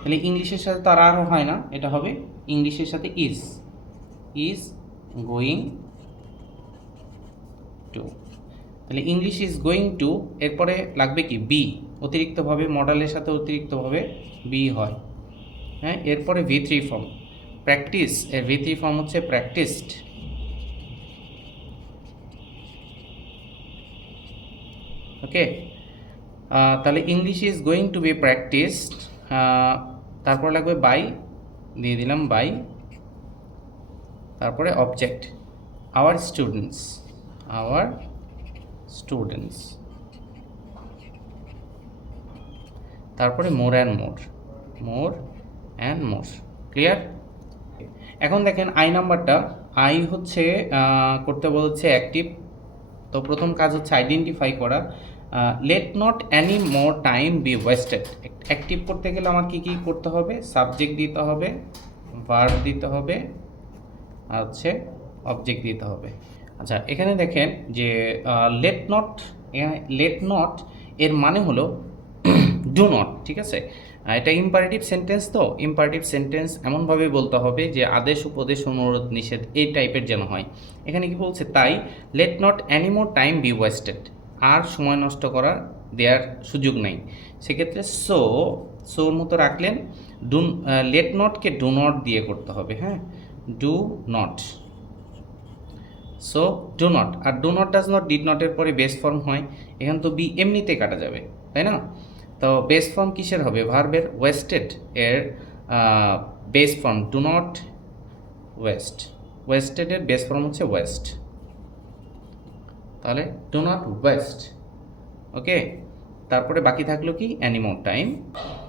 তাহলে ইংলিশের সাথে তো আর হয় না, এটা হবে ইংলিশের সাথে ইজ গোয়িং টু। তাহলে ইংলিশ ইজ গোয়িং টু, এরপরে লাগবে কি বি, অতিরিক্তভাবে মডালের সাথে অতিরিক্তভাবে বি হয়, হ্যাঁ। এরপরে ভি3 ফর্ম প্র্যাকটিস, এর ভি3 ফর্ম হচ্ছে প্র্যাকটিসড। ওকে, তাহলে English is going to be practised, তারপরে লাগবে বাই, দিয়ে দিলাম বাই, তারপরে object our students, our students, তারপরে more and more, more and more. Clear? এখন দেখেন আই নাম্বারটা, আই হচ্ছে করতে বলছে অ্যাক্টিভ। তো প্রথম কাজ হচ্ছে আইডেন্টিফাই করা। Let not any more time be wasted. Active করতে গেলে আমার কী কী করতে হবে? সাবজেক্ট দিতে হবে, ভার্ব দিতে হবে, আর হচ্ছে অবজেক্ট দিতে হবে। আচ্ছা, এখানে দেখেন যে লেট নট, লেট নট এর মানে হলো ডু নট, ঠিক আছে? এটা ইম্পারেটিভ সেন্টেন্স, তো ইম্পারেটিভ সেন্টেন্স এমনভাবে বলতে হবে যে আদেশ, উপদেশ, অনুরোধ, নিষেধ এই টাইপের যেন হয়। এখানে কি বলছে? তাই let not any more time be wasted, আর সময় নষ্ট করার দেওয়ার সুযোগ নেই। সেক্ষেত্রে সোর মতো রাখলেন। ডু, লেট নটকে ডু নট দিয়ে করতে হবে। হ্যাঁ, do not, so do not. আর do not does not did নটের পরে বেস ফর্ম হয়, এখানে তো বি এমনিতে কাটা যাবে, তাই না? তো বেস ফর্ম কিসের হবে? ভার্বের। ওয়েস্টেড এর base form do not waste, ওয়েস্টেডের বেস ফর্ম হচ্ছে ওয়েস্ট, তাহলে ডু নট ওয়েস্ট। ওকে, তারপরে বাকি থাকলো কি? Anymore time.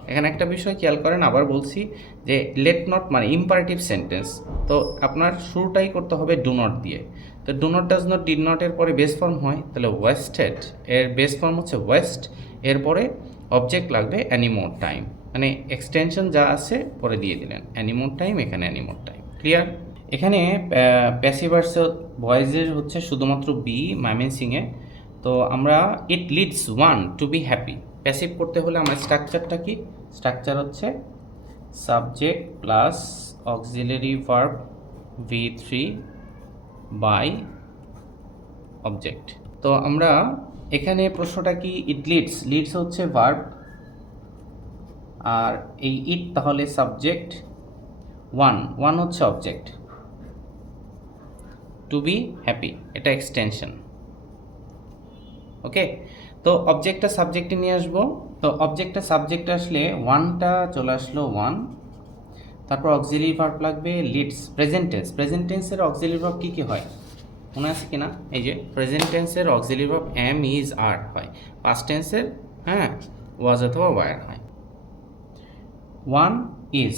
এখানে একটা বিষয় খেয়াল করেন, আবার বলছি যে লেট নট মানে ইম্পারেটিভ সেন্টেন্স, তো আপনার শুরুটাই করতে হবে ডু নট দিয়ে। তো do not does not did নটের পরে বেস ফর্ম হয়, তাহলে ওয়েস্টেড এর বেস ফর্ম হচ্ছে ওয়েস্ট, এরপরে অবজেক্ট লাগবে অ্যানিমোর টাইম, মানে এক্সটেনশন যা আছে পরে দিয়ে দিলেন অ্যানিমোর টাইম, এখানে অ্যানিমোর টাইম। ক্লিয়ার? এখানে প্যাসিভ ভয়েসের হচ্ছে শুধুমাত্র বি ময়মনসিংহে। তো আমরা it leads one to be happy. Passive করতে হলে আমার স্ট্রাকচারটা কি? স্ট্রাকচার হচ্ছে subject plus auxiliary verb V3 by object. তো আমরা এখানে প্রশ্নটা কি? ইট লিডস, লিডস হচ্ছে ভার্ব, আর এই ইট তাহলে সাবজেক্ট, ওয়ান হচ্ছে অবজেক্ট, টু বি হ্যাপি এটা এক্সটেনশন। ওকে, তো অবজেক্টটা সাবজেক্টে নিয়ে আসবো। তো অবজেক্টটা সাবজেক্টে আসলে ওয়ানটা চলে আসলো ওয়ান, তারপর অক্সিলারি ভার্ব লাগবে লিডস। প্রেজেন্ট টেন্স, প্রেজেন্ট টেন্সের অক্সিলারি ভার্ব কী কী হয় মনে আছে কিনা? এই যে প্রেজেন্ট টেন্সের অক্সিলারি ভার্ব এম, ইজ, আর হয়। পাস্ট টেন্সের হ্যাঁ ওয়াজ অথবা ওয়ার হয়। ওয়ান ইজ,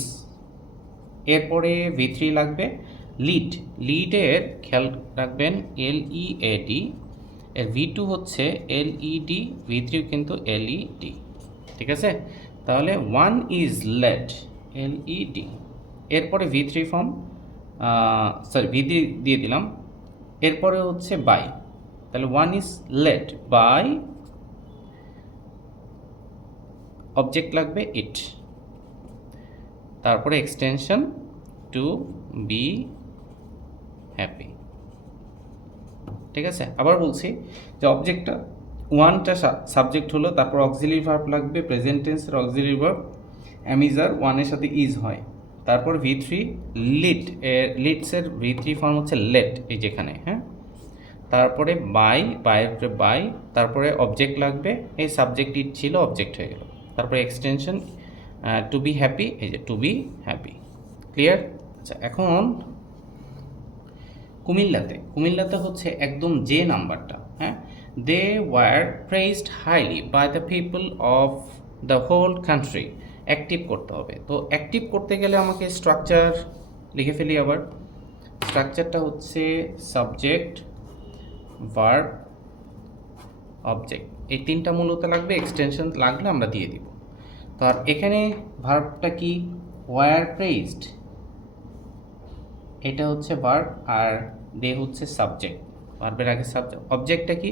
এরপরে V3 লাগবে লিড, লিডের খেয়াল রাখবেন LEAD, এর V2 হচ্ছে LED, V3 কিন্তু LED, ঠিক আছে? তাহলে ওয়ান ইজ লেড LED, এরপরে V3 ফর্ম, V3 দিয়ে দিলাম, এরপরে হচ্ছে বাই, তাহলে one is led by, object লাগবে ইট, তারপরে এক্সটেনশন টু বি হ্যাপি। ঠিক আছে, আবার বলছি যে অবজেক্টটা ওয়ানটা সাবজেক্ট হলো, তারপর অক্সিলারি ভার্ব লাগবে, প্রেজেন্ট টেন্সের অক্সিলারি ভার্ব অ্যামিজার ওয়ানের সাথে ইজ হয়, তারপর V3 লিড, লিডসের V3 ফর্ম হচ্ছে লেট, এই যেখানে, হ্যাঁ, তারপরে বাই, তারপরে অবজেক্ট লাগবে, এই সাবজেক্ট ইট ছিল, অবজেক্ট হয়ে গেল, তারপরে এক্সটেনশন টু বি হ্যাপি, এই যে টু বি হ্যাপি। ক্লিয়ার? আচ্ছা, এখন কুমিল্লাতে হচ্ছে একদম যে নাম্বারটা, হ্যাঁ, they were praised highly by the people of the whole country. Active করতে হবে, তো অ্যাক্টিভ করতে গেলে আমাকে স্ট্রাকচার লিখে ফেলি। আবার স্ট্রাকচারটা হচ্ছে সাবজেক্ট, ভার্ব, অবজেক্ট, এই তিনটা মূলত লাগবে, এক্সটেনশন লাগলে আমরা দিয়ে দিব। তো আর এখানে ভার্বটা কি? ওয়ার প্রেজড, এটা হচ্ছে ভার্ব, আর দে হচ্ছে সাবজেক্ট, ভার্বের আগে সাবজেক্ট। অবজেক্টটা কি?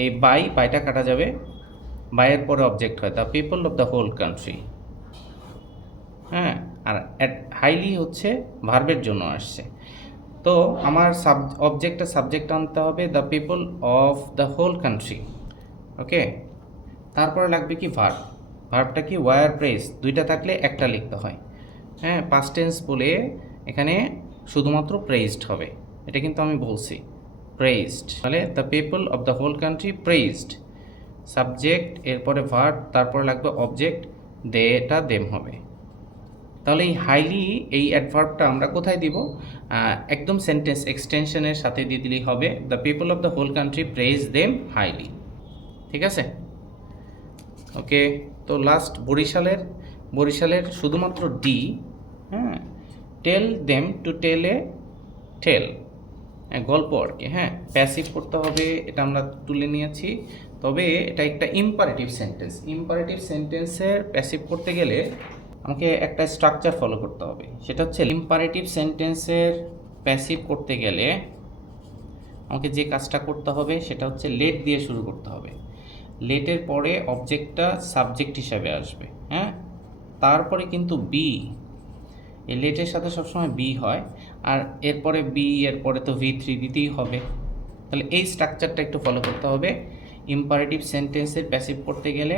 এই বাইটা কাটা যাবে, বাইয়ের পরে অবজেক্ট হয় the people of the whole country, হ্যাঁ, আর হাইলি হচ্ছে ভার্বের জন্য আসছে। তো আমার অবজেক্টটা সাবজেক্ট আনতে হবে the people of the whole country. Okay, তারপরে লাগবে কি? ভার্বটা কি? ওয়ার প্রেজ, দুইটা থাকলে একটা লিখতে হয়, হ্যাঁ, পাস্ট টেন্স বলে এখানে শুধুমাত্র প্রেজড হবে, এটা কিন্তু আমি বলছি প্রেজড, তাহলে the people of the whole country praised, subject, এরপরে ভার্ব, তারপরে লাগবে অবজেক্ট, দেটা দেম হবে। তাহলে এই হাইলি এই অ্যাডভার্বটা আমরা কোথায় দিব? একদম সেন্টেন্স এক্সটেনশনের সাথে দিয়ে দিলেই হবে, the people of the whole country praise them highly. ঠিক আছে, ওকে। তো লাস্ট বরিশালের শুধুমাত্র ডি, হ্যাঁ, টেল দেম টু টেল এ টেল, গল্প আর কি, হ্যাঁ, প্যাসিভ করতে হবে, এটা আমরা তুলে নিয়েছি। তবে এটা একটা ইম্পারেটিভ সেন্টেন্সের প্যাসিভ করতে গেলে আমাকে একটা স্ট্রাকচার ফলো করতে হবে। সেটা হচ্ছে ইম্পারেটিভ সেন্টেন্সের প্যাসিভ করতে গেলে আমাকে যে কাজটা করতে হবে সেটা হচ্ছে লেট দিয়ে শুরু করতে হবে। লেটের পরে অবজেক্টটা সাবজেক্ট হিসাবে আসবে, হ্যাঁ, তারপরে কিন্তু বি, এই লেটের সাথে সবসময় বি হয়, আর এরপরে বি, এরপরে তো V3 দিতেই হবে। তাহলে এই স্ট্রাকচারটা একটু ফলো করতে হবে। ইম্পারেটিভ সেন্টেন্সের প্যাসিভ করতে গেলে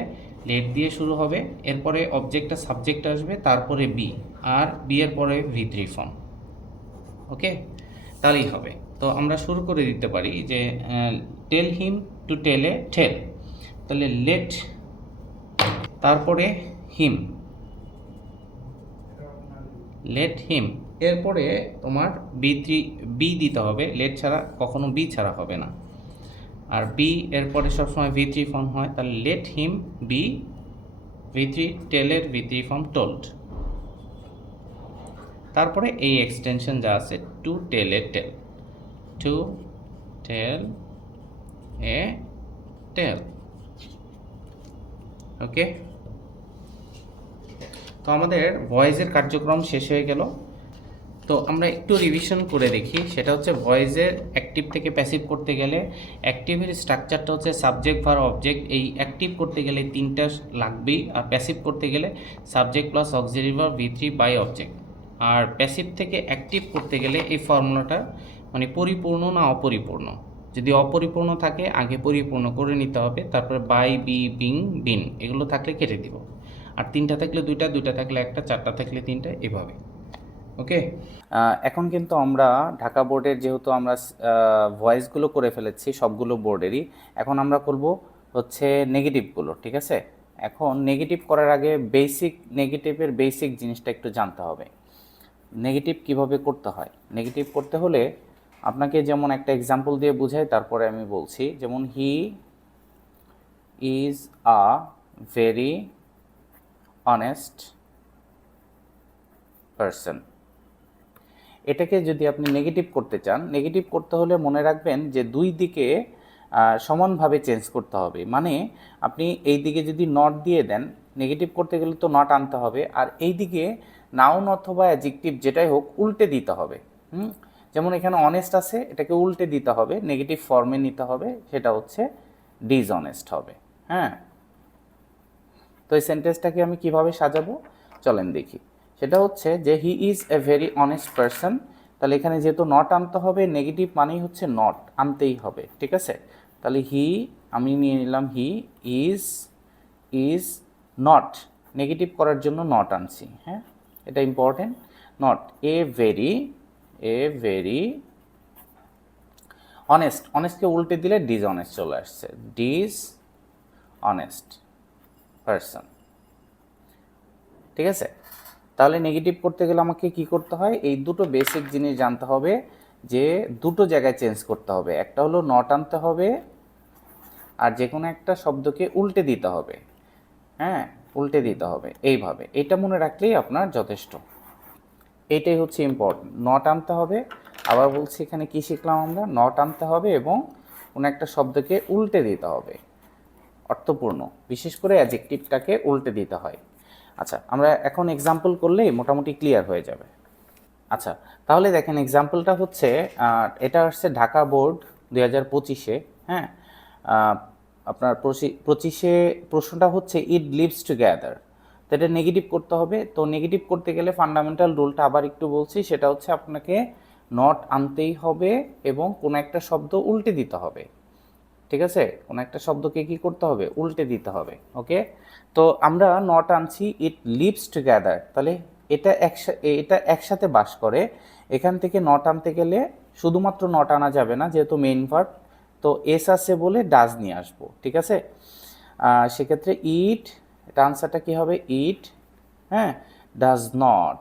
লেট দিয়ে শুরু হবে, এরপরে অবজেক্টটা সাবজেক্ট আসবে, তারপরে বি, আর বি এর পরে V3 ফর্ম। ওকে, তাহলেই হবে। তো আমরা শুরু করে দিতে পারি যে টেল হিম টু টেল এ টেল, তাহলে লেট, তারপরে হিম, লেট হিম, এরপরে তোমার বি দিতে হবে, লেট ছাড়া কখনো বি ছাড়া হবে না, আর বি এরপরে সবসময় V3 ফর্ম হয়, তাহলে লেট হিম বি V3, টেলের V3 ফর্ম টোল্ড, তারপরে এই এক্সটেনশন যা আছে to tell A tell, to tell এ টেল। ওকে, তো আমাদের ভয়েসের কার্যক্রম শেষ হয়ে গেল। তো আমরা একটু রিভিশন করে দেখি, সেটা হচ্ছে ভয়েসের অ্যাক্টিভ থেকে প্যাসিভ করতে গেলে অ্যাক্টিভের স্ট্রাকচারটা হচ্ছে সাবজেক্ট ভার অবজেক্ট, এই অ্যাক্টিভ করতে গেলে তিনটা লাগবেই, আর প্যাসিভ করতে গেলে subject plus auxiliary verb V3 by object. আর প্যাসিভ থেকে অ্যাক্টিভ করতে গেলে এই ফর্মুলাটা মানে পরিপূর্ণ না অপরিপূর্ণ, যদি অপরিপূর্ণ থাকে আগে পরিপূর্ণ করে নিতে হবে, তারপরে বাই, বি, বিং, বিন এগুলো থাকলে কেটে দিব, আর তিনটা থাকলে দুইটা, দুইটা থাকলে একটা, চারটা থাকলে তিনটা, এভাবে। ওকে, এখন কিন্তু আমরা ঢাকা বোর্ডের যেহেতু আমরা ভয়েসগুলো করে ফেলেছি সবগুলো বোর্ডেরই, এখন আমরা করব হচ্ছে নেগেটিভগুলো। ঠিক আছে, এখন নেগেটিভ করার আগে নেগেটিভের বেসিক জিনিসটা একটু জানতে হবে। নেগেটিভ কিভাবে করতে হয়? নেগেটিভ করতে হলে আপনাকে যেমন একটা এক্সাম্পল দিয়ে বুঝাই, তারপরে আমি বলছি। যেমন he is a very honest person, এটাকে যদি আপনি নেগেটিভ করতে চান, নেগেটিভ করতে হলে মনে রাখবেন যে দুই দিকে সমানভাবে চেঞ্জ করতে হবে। মানে আপনি এই দিকে যদি নট দিয়ে দেন, নেগেটিভ করতে গেলে তো নট আনতে হবে, আর এই দিকে নাউন অথবা অ্যাডজেক্টিভ যেটাই হোক উল্টে দিতে হবে। যেমন এখানে অনেস্ট আছে, এটাকে উল্টে দিতে হবে, নেগেটিভ ফর্মে নিতে হবে, সেটা হচ্ছে ডিসঅনেস্ট হবে। হ্যাঁ, তো এই সেন্টেন্সটাকে আমি কিভাবে সাজাবো চলেন দেখি। সেটা হচ্ছে যে he is a very honest person, তাহলে এখানে যেহেতু নট আনতে হবে, নেগেটিভ মানেই হচ্ছে নট আনতেই হবে। ঠিক আছে, তাহলে আমি নিয়ে নিলাম হি ইজ নট, নেগেটিভ করার জন্য নট আনছি। হ্যাঁ, এটা ইম্পর্টেন্ট। নট এ ভেরি অনেস্টকে উল্টে দিলে ডিসঅনেস্ট চলে আসছে, ডিসঅনেস্ট পারসন। ঠিক আছে, তাহলে নেগেটিভ করতে গেলে আমাকে কি করতে হয়? এই দুটো বেসিক জিনিস জানতে হবে, যে দুটো জায়গায় চেঞ্জ করতে হবে। একটা হলো নট আনতে হবে, আর যে কোনো একটা শব্দকে উল্টে দিতে হবে। হ্যাঁ, উল্টে দিতে হবে এইভাবে, এটা মনে রাখলেই আপনার যথেষ্ট। এইটাই হচ্ছে ইম্পর্টেন্ট, নট আনতে হবে। আবার বলছি, এখানে কি শিখলাম আমরা? নট আনতে হবে এবং কোনো একটা শব্দকে উল্টে দিতে হবে, অর্থপূর্ণ, বিশেষ করে অ্যাডজেক্টিভটাকে উল্টে দিতে হয়। আচ্ছা, আমরা এখন এক্সাম্পল করলেই মোটামুটি ক্লিয়ার হয়ে যাবে। আচ্ছা, তাহলে দেখেন এক্সাম্পলটা হচ্ছে, এটা আসছে ঢাকা বোর্ড 2025-এ। হ্যাঁ, আপনার 25-এ প্রশ্নটা হচ্ছে ইট লিভস টুগেদার, তো এটা নেগেটিভ করতে হবে। তো নেগেটিভ করতে গেলে ফান্ডামেন্টাল রুলটা আবার একটু বলছি, সেটা হচ্ছে আপনাকে নট আনতেই হবে এবং কোনো একটা শব্দ উল্টে দিতে হবে। ঠিক আছে, কোনো একটা শব্দকে কি করতে হবে? উল্টে দিতে হবে। ওকে, তো আমরা নট আনছি, ইট লিভস টুগেদার, তাহলে এটা একসাথে বাস করে। এখান থেকে নট আনতে গেলে শুধুমাত্র নট আনা যাবে না, যেহেতু মেইন ভার্ব, তো এস আছে বলে ডাজ নিয়ে আসবো। ঠিক আছে, সেক্ষেত্রে এটা আনসারটা কী হবে? ইট, হ্যাঁ, ডাজ নট,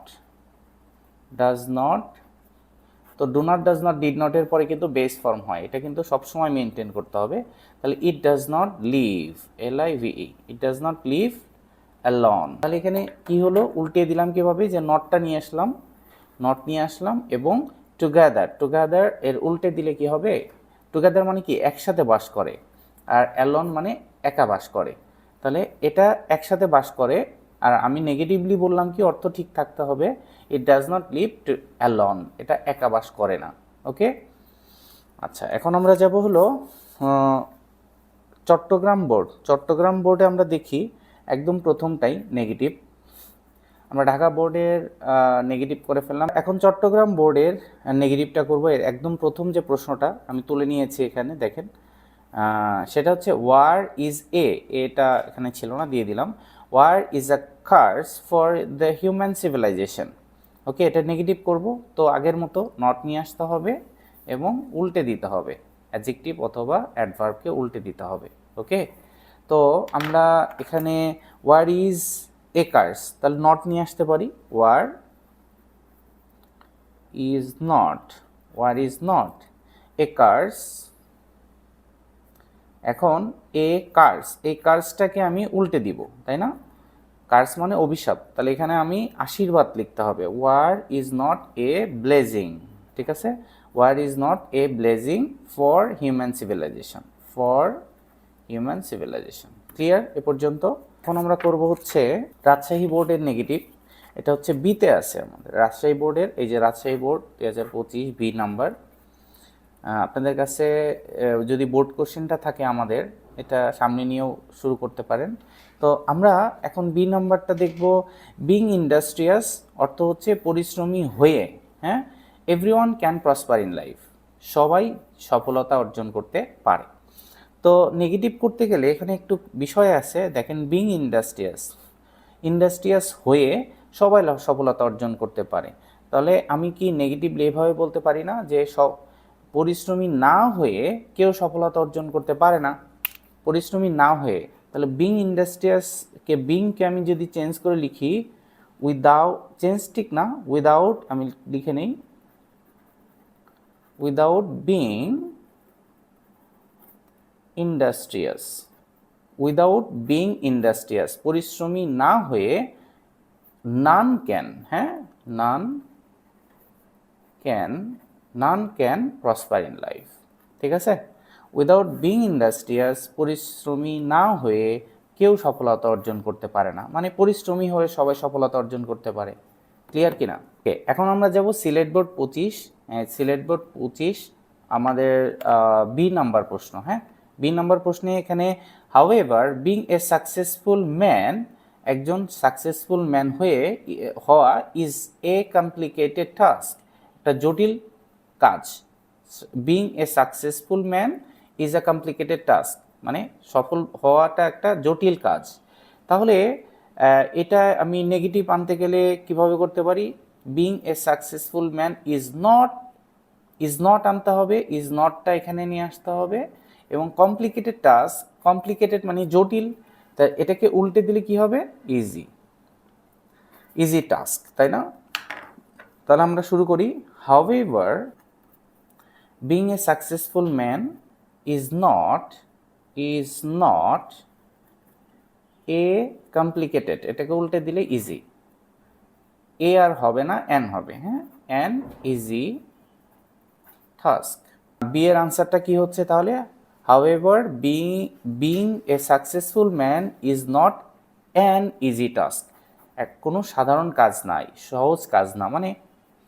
ডাজ নট, তো do not, does not, did নটের পরে কিন্তু বেস ফর্ম হয়, এটা কিন্তু সবসময় মেনটেন করতে হবে। তাহলে it does not live, LIVE, it does not live alone. তাহলে এখানে কি হলো, উল্টিয়ে দিলাম কিভাবে, যে নটটা নিয়ে আসলাম, নট নিয়ে আসলাম, এবং টুগেদার, টুগেদার এর উল্টে দিলে কি হবে, টুগেদার মানে কি একসাথে বাস করে, আর অ্যালন মানে একা বাস করে। তাহলে এটা একসাথে বাস করে, আর আমি নেগেটিভলি বললাম কি, অর্থ ঠিক থাকতে হবে, it does not live to alone, এটা একা বাস করে না। ওকে, আচ্ছা এখন আমরা যাব হলো চট্টগ্রাম বোর্ড। চট্টগ্রাম বোর্ডে আমরা দেখি একদম প্রথমটাই নেগেটিভ, আমরা ঢাকা বোর্ডের নেগেটিভ করে ফেললাম, এখন চট্টগ্রাম বোর্ডের নেগেটিভটা করবো। এর একদম প্রথম যে প্রশ্নটা আমি তুলে নিয়েছি এখানে দেখেন, সেটা হচ্ছে ওয়ার ইজ এটা এখানে ছিল না, দিয়ে দিলাম, war is a curse for the human civilisation. Okay, এটা নেগেটিভ করব, তো আগের মতো নট নিয়ে আসতে হবে এবং উল্টে দিতে হবে, অ্যাডজেক্টিভ অথবা অ্যাডভার্বকে উল্টে দিতে হবে। ওকে, তো আমরা এখানে ওয়ার ইজ এ কার্স, তাহলে নট নিয়ে আসতে পারি, war is not, war is not a curse. এখন এ কার্স, এই কার্সটাকে আমি উল্টে দিব, তাই না, কার্স মানে অভিশাপ, তাহলে এখানে আমি আশীর্বাদ লিখতে হবে, war is not a blessing, ঠিক আছে, war is not a blessing for human civilisation, for human civilisation. Clear এ পর্যন্ত? এখন আমরা করব হচ্ছে রাজশাহী বোর্ডের নেগেটিভ, এটা হচ্ছে বিতে আছে আমাদের রাজশাহী বোর্ডের, এই যে রাজশাহী বোর্ড 2025 বি নাম্বার। আপনাদের কাছে যদি বোর্ড কোশ্চেনটা থাকে আমাদের, এটা সামনে নিয়েও শুরু করতে পারেন। তো আমরা এখন বি নাম্বারটা দেখব, বিং ইন্ডাস্ট্রিয়াস অর্থ হচ্ছে পরিশ্রমী হয়ে, হ্যাঁ, everyone can prosper in life, সবাই সফলতা অর্জন করতে পারে। তো নেগেটিভ করতে গেলে এখানে একটু বিষয় আছে, দেখেন বিং ইন্ডাস্ট্রিয়াস, ইন্ডাস্ট্রিয়াস হয়ে সবাই সফলতা অর্জন করতে পারে, তাহলে আমি কি নেগেটিভলি এভাবে বলতে পারি না যে পরিশ্রমী না হয়ে কেউ সফলতা অর্জন করতে পারে না, পরিশ্রমী না হয়ে, তাহলে বিং ইন্ডাস্ট্রিয়াসকে, বিংকে আমি যদি চেঞ্জ করে লিখি, উইদাউট, চেঞ্জ ঠিক না, উইদাউট আমি লিখে নেই, without being industrious, without being industrious, পরিশ্রমী না হয়ে, নান ক্যান, হ্যাঁ, none can prosper in life, ঠিক আছে, উইদাউট বিং ইন্ডাস্ট্রিয়াস, পরিশ্রমী না হয়ে কেউ সফলতা অর্জন করতে পারে না, মানে পরিশ্রমী হয়ে সবাই সফলতা অর্জন করতে পারে। ক্লিয়ার কিনা? ওকে, এখন আমরা যাব সিলেট বোর্ড 25, সিলেট বোর্ড 25 আমাদের বি নাম্বার প্রশ্ন, হ্যাঁ, বি নাম্বার প্রশ্নে এখানে however being a successful man, একজন সাকসেসফুল ম্যান হওয়া ইজ এ কমপ্লিকেটেড টাস্ক, একটা জটিল কাজ, being a successful man is a complicated task, মানে সফল হওয়াটা একটা জটিল কাজ। তাহলে এটা আমি নেগেটিভ আনতে গেলে কিভাবে করতে পারি, being a successful man is not আনতে হবে, ইজ নটটা এখানে নিয়ে আসতে হবে, এবং কমপ্লিকেটেড টাস্ক, কমপ্লিকেটেড মানে জটিল, তা এটাকে উল্টে দিলে কি হবে, ইজি, ইজি টাস্ক, তাই না? তাহলে আমরা শুরু করি, however being a successful man is not A complicated, এটাকে উল্টে দিলে ইজি, এ আর হবে না, এন হবে, হ্যাঁ, অ্যান ইজি টাস্ক। বি এর আনসারটা কি হচ্ছে তাহলে, however being a successful man is not an easy task, কোনো সাধারণ কাজ নাই, সহজ কাজ না, মানে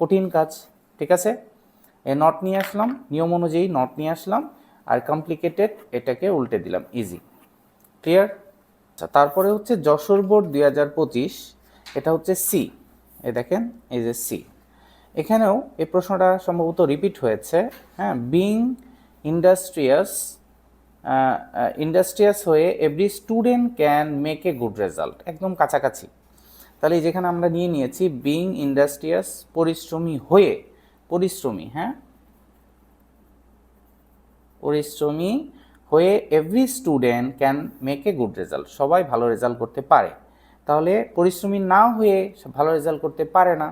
কঠিন কাজ, ঠিক আছে, এ নট নিয়ে আসলাম, নিয়ম অনুযায়ী নট নিয়ে আসলাম, আর কমপ্লিকেটেড এটাকে উল্টে দিলাম, ইজি। ক্লিয়ার? আচ্ছা, তারপরে হচ্ছে যশোর বোর্ড 2025, এটা হচ্ছে সি, এ দেখেন এই যে সি, এখানেও এই প্রশ্নটা সম্ভবত রিপিট হয়েছে, হ্যাঁ, বিং ইন্ডাস্ট্রিয়াস হয়ে every student can make a good result, একদম কাছাকাছি। তাহলে যেখানে আমরা নিয়ে নিয়েছি বিং ইন্ডাস্ট্রিয়াস, পরিশ্রমী হয়ে, পরিশ্রমী, হ্যাঁ, পরিশ্রমী হয়ে every student can make a good result, সবাই ভালো রেজাল্ট করতে পারে, তাহলে পরিশ্রমী না হয়ে ভালো রেজাল্ট করতে পারে না,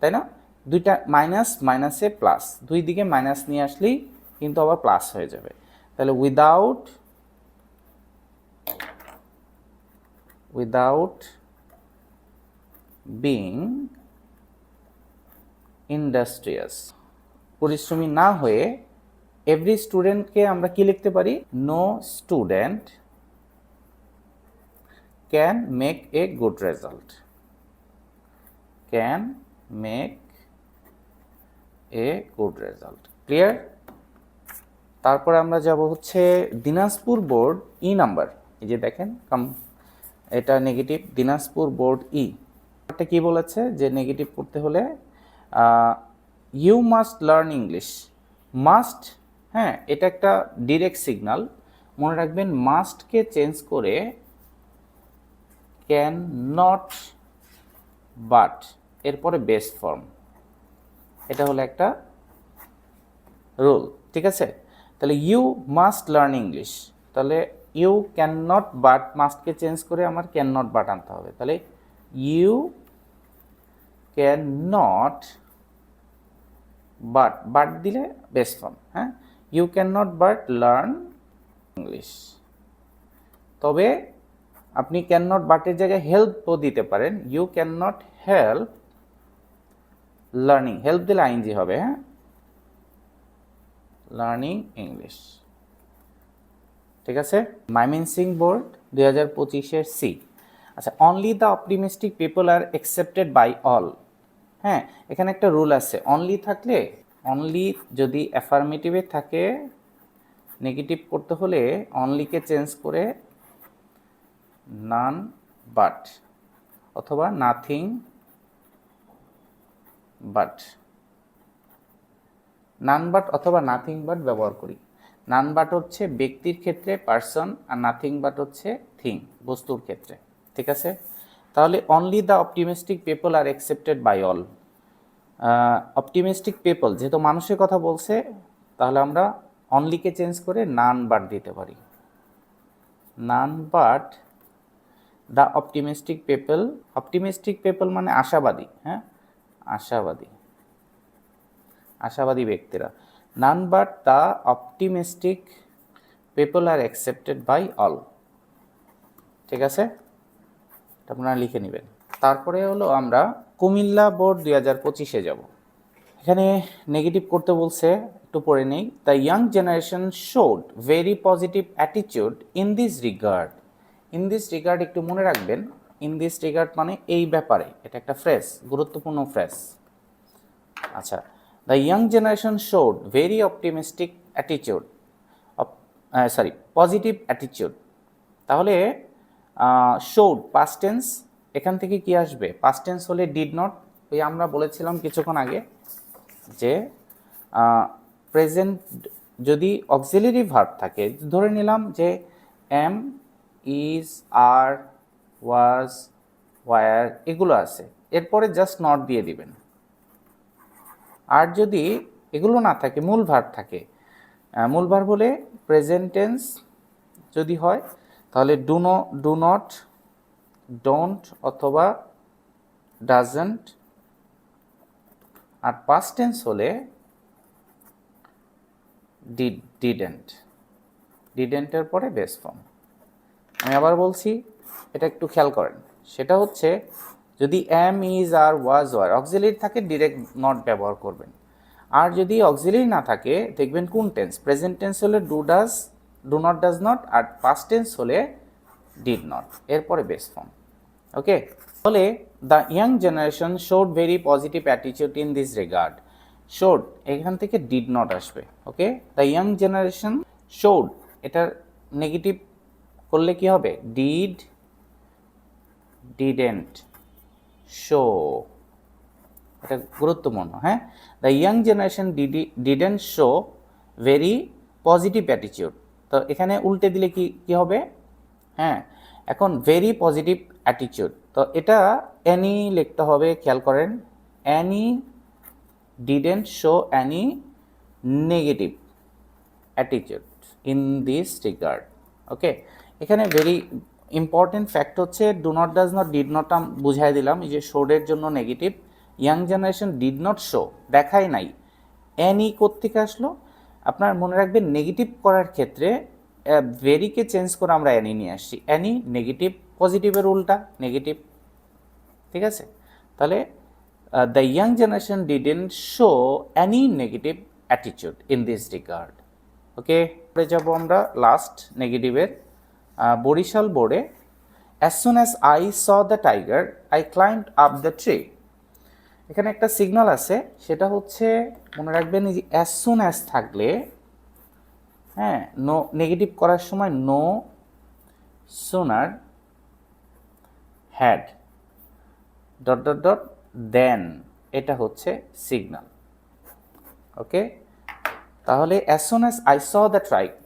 তাই না? দুইটা মাইনাস মাইনাসে প্লাস, দুই দিকে মাইনাস নিয়ে আসলেই কিন্তু আবার প্লাস হয়ে যাবে। তাহলে উইদাউট বিং ইন্ডাস্ট্রিয়াস, পরিশ্রমী না হয়ে এভরি স্টুডেন্টকে আমরা কি লিখতে পারি? No student can make a good result, can make a good result. Clear? তারপরে আমরা যাব হচ্ছে দিনাজপুর বোর্ড ই নাম্বার। এই যে দেখেন এটা নেগেটিভ, দিনাজপুর বোর্ড ই। এটা কি বলেছে যে নেগেটিভ করতে হলে you must learn English. Must, হ্যাঁ, এটা একটা ডিরেক্ট সিগনাল, মনে রাখবেন। মাস্টকে চেঞ্জ করে ক্যান নট বাট এরপরে বেস্ট ফর্ম, এটা হলো একটা রুল, ঠিক আছে? তাহলে ইউ মাস্ট লার্ন ইংলিশ, তাহলে ইউ ক্যান নট বাট, মাস্টকে চেঞ্জ করে আমার ক্যান নট বাট আনতে হবে। তাহলে ইউ ক্যান নট বাট দিলে বেস্ট ফর্ম, হ্যাঁ, you can not but learn English. তবে আপনি ক্যান নট বাটের জায়গায় হেল্পও দিতে পারেন, you can not help learning, help দিলে আইএনজি হবে, হ্যাঁ, লার্নিং ইংলিশ, ঠিক আছে? ময়মনসিং বোর্ড 2025-এর সি। আচ্ছা, only the optimistic people are accepted by all. হ্যাঁ, এখানে একটা রুল আছে, অনলি থাকলে, অনলি যদি অ্যাফার্মেটিভে থাকে, নেগেটিভ করতে হলে অনলিকে চেঞ্জ করে নান বাট অথবা নাথিং বাট, নান বাট অথবা নাথিং বাট ব্যবহার করি। নান বাট হচ্ছে ব্যক্তির ক্ষেত্রে পার্সন, আর নাথিং বাট হচ্ছে থিং, বস্তুর ক্ষেত্রে, ঠিক আছে? তাহলে only the optimistic people are accepted by all. Optimistic people যেহেতু মানুষের কথা বলছে, তাহলে আমরা অনলিকে চেঞ্জ করে নান বাট দিতে পারি, none but the optimistic people. Optimistic people মানে আশাবাদী, হ্যাঁ, আশাবাদী ব্যক্তিরা। None but the optimistic people are accepted by all, ঠিক আছে? আপনারা লিখে নেবেন। তারপরে হলো আমরা কুমিল্লা বোর্ড 2025-এ যাব। এখানে নেগেটিভ করতে বলছে, একটু পড়ে নেই। The young generation showed very positive attitude in this regard. In this regard একটু মনে রাখবেন, ইন দিস রিগার্ড মানে এই ব্যাপারে, এটা একটা ফ্রেজ, গুরুত্বপূর্ণ ফ্রেজ। আচ্ছা, the young generation showed very optimistic attitude, positive attitude. তাহলে শোড পাস্ট টেন্স, এখান থেকে কি আসবে? পাস্ট টেন্স হলে ডিড নট। ওই আমরা বলেছিলাম কিছুক্ষণ আগে যে প্রেজেন্ট যদি অক্সিলারি ভার্ব থাকে, ধরে নিলাম যে am, is, are, was, were এগুলো আছে, এরপরে জাস্ট নট দিয়ে দিবেন। আর যদি এগুলো না থাকে, মূল ভার্ব থাকে, মূল ভার্ব হলে প্রেজেন্ট টেন্স যদি হয় তাহলে ডু নট, ডোন্ট অথবা ডাজন্ট। আর পাস্ট টেন্স হলে ডিডেন্টের পরে বেস ফর্ম। আমি আবার বলছি, এটা একটু খেয়াল করেন। সেটা হচ্ছে যদি am, is, are, was, were auxiliary থাকে, ডিরেক্ট নট ব্যবহার করবেন। আর যদি অক্সিলারি না থাকে, দেখবেন কোন টেন্স, প্রেজেন্ট টেন্স হলে ডু নট, ডাজ নট, আর পাস্ট টেন্স হলে ডিড নট, এরপরে বেস ফর্ম। ওকে, তাহলে the young generation showed very positive attitude in this regard. Showed এখান থেকে ডিড নট আসবে। Okay, the young generation showed, এটার নেগেটিভ করলে কি হবে? ডিডেন্ট শো, এটা গুরুত্বপূর্ণ। হ্যাঁ, the young generation didn't show very positive attitude. তো এখানে উল্টে দিলে কি হবে? হ্যাঁ, এখন ভেরি পজিটিভ অ্যাটিটিউড, তো এটা অ্যানি লিখতে হবে। খেয়াল করেন, any didn't show any negative attitude in this regard. Okay, এখানে ভেরি ইম্পর্টেন্ট ফ্যাক্ট হচ্ছে do not does not did not বুঝাই দিলাম, এই যে শোডের জন্য negative. Young generation did not show, দেখাই নাই। অ্যানি কোত্থেকে আসলো? আপনার মনে রাখবেন নেগেটিভ করার ক্ষেত্রে ভেরিকে চেঞ্জ করে আমরা অ্যানি নিয়ে আসছি। অ্যানি নেগেটিভ, পজিটিভের উল্টা নেগেটিভ, ঠিক আছে? তাহলে the young generation didn't show any negative attitude in this regard. Okay, পরে যাব আমরা লাস্ট নেগেটিভের। বরিশাল বোর্ডে as soon as I saw the tiger I climbed up the tree. এখানে একটা সিগন্যাল আছে, সেটা হচ্ছে মনে রাখবেন এই যে অ্যাজ সুন অ্যাজ থাকলে, হ্যাঁ, নো নেগেটিভ করার সময় no sooner had dot dot dot then, এটা হচ্ছে সিগন্যাল। ওকে, তাহলে as soon as I saw the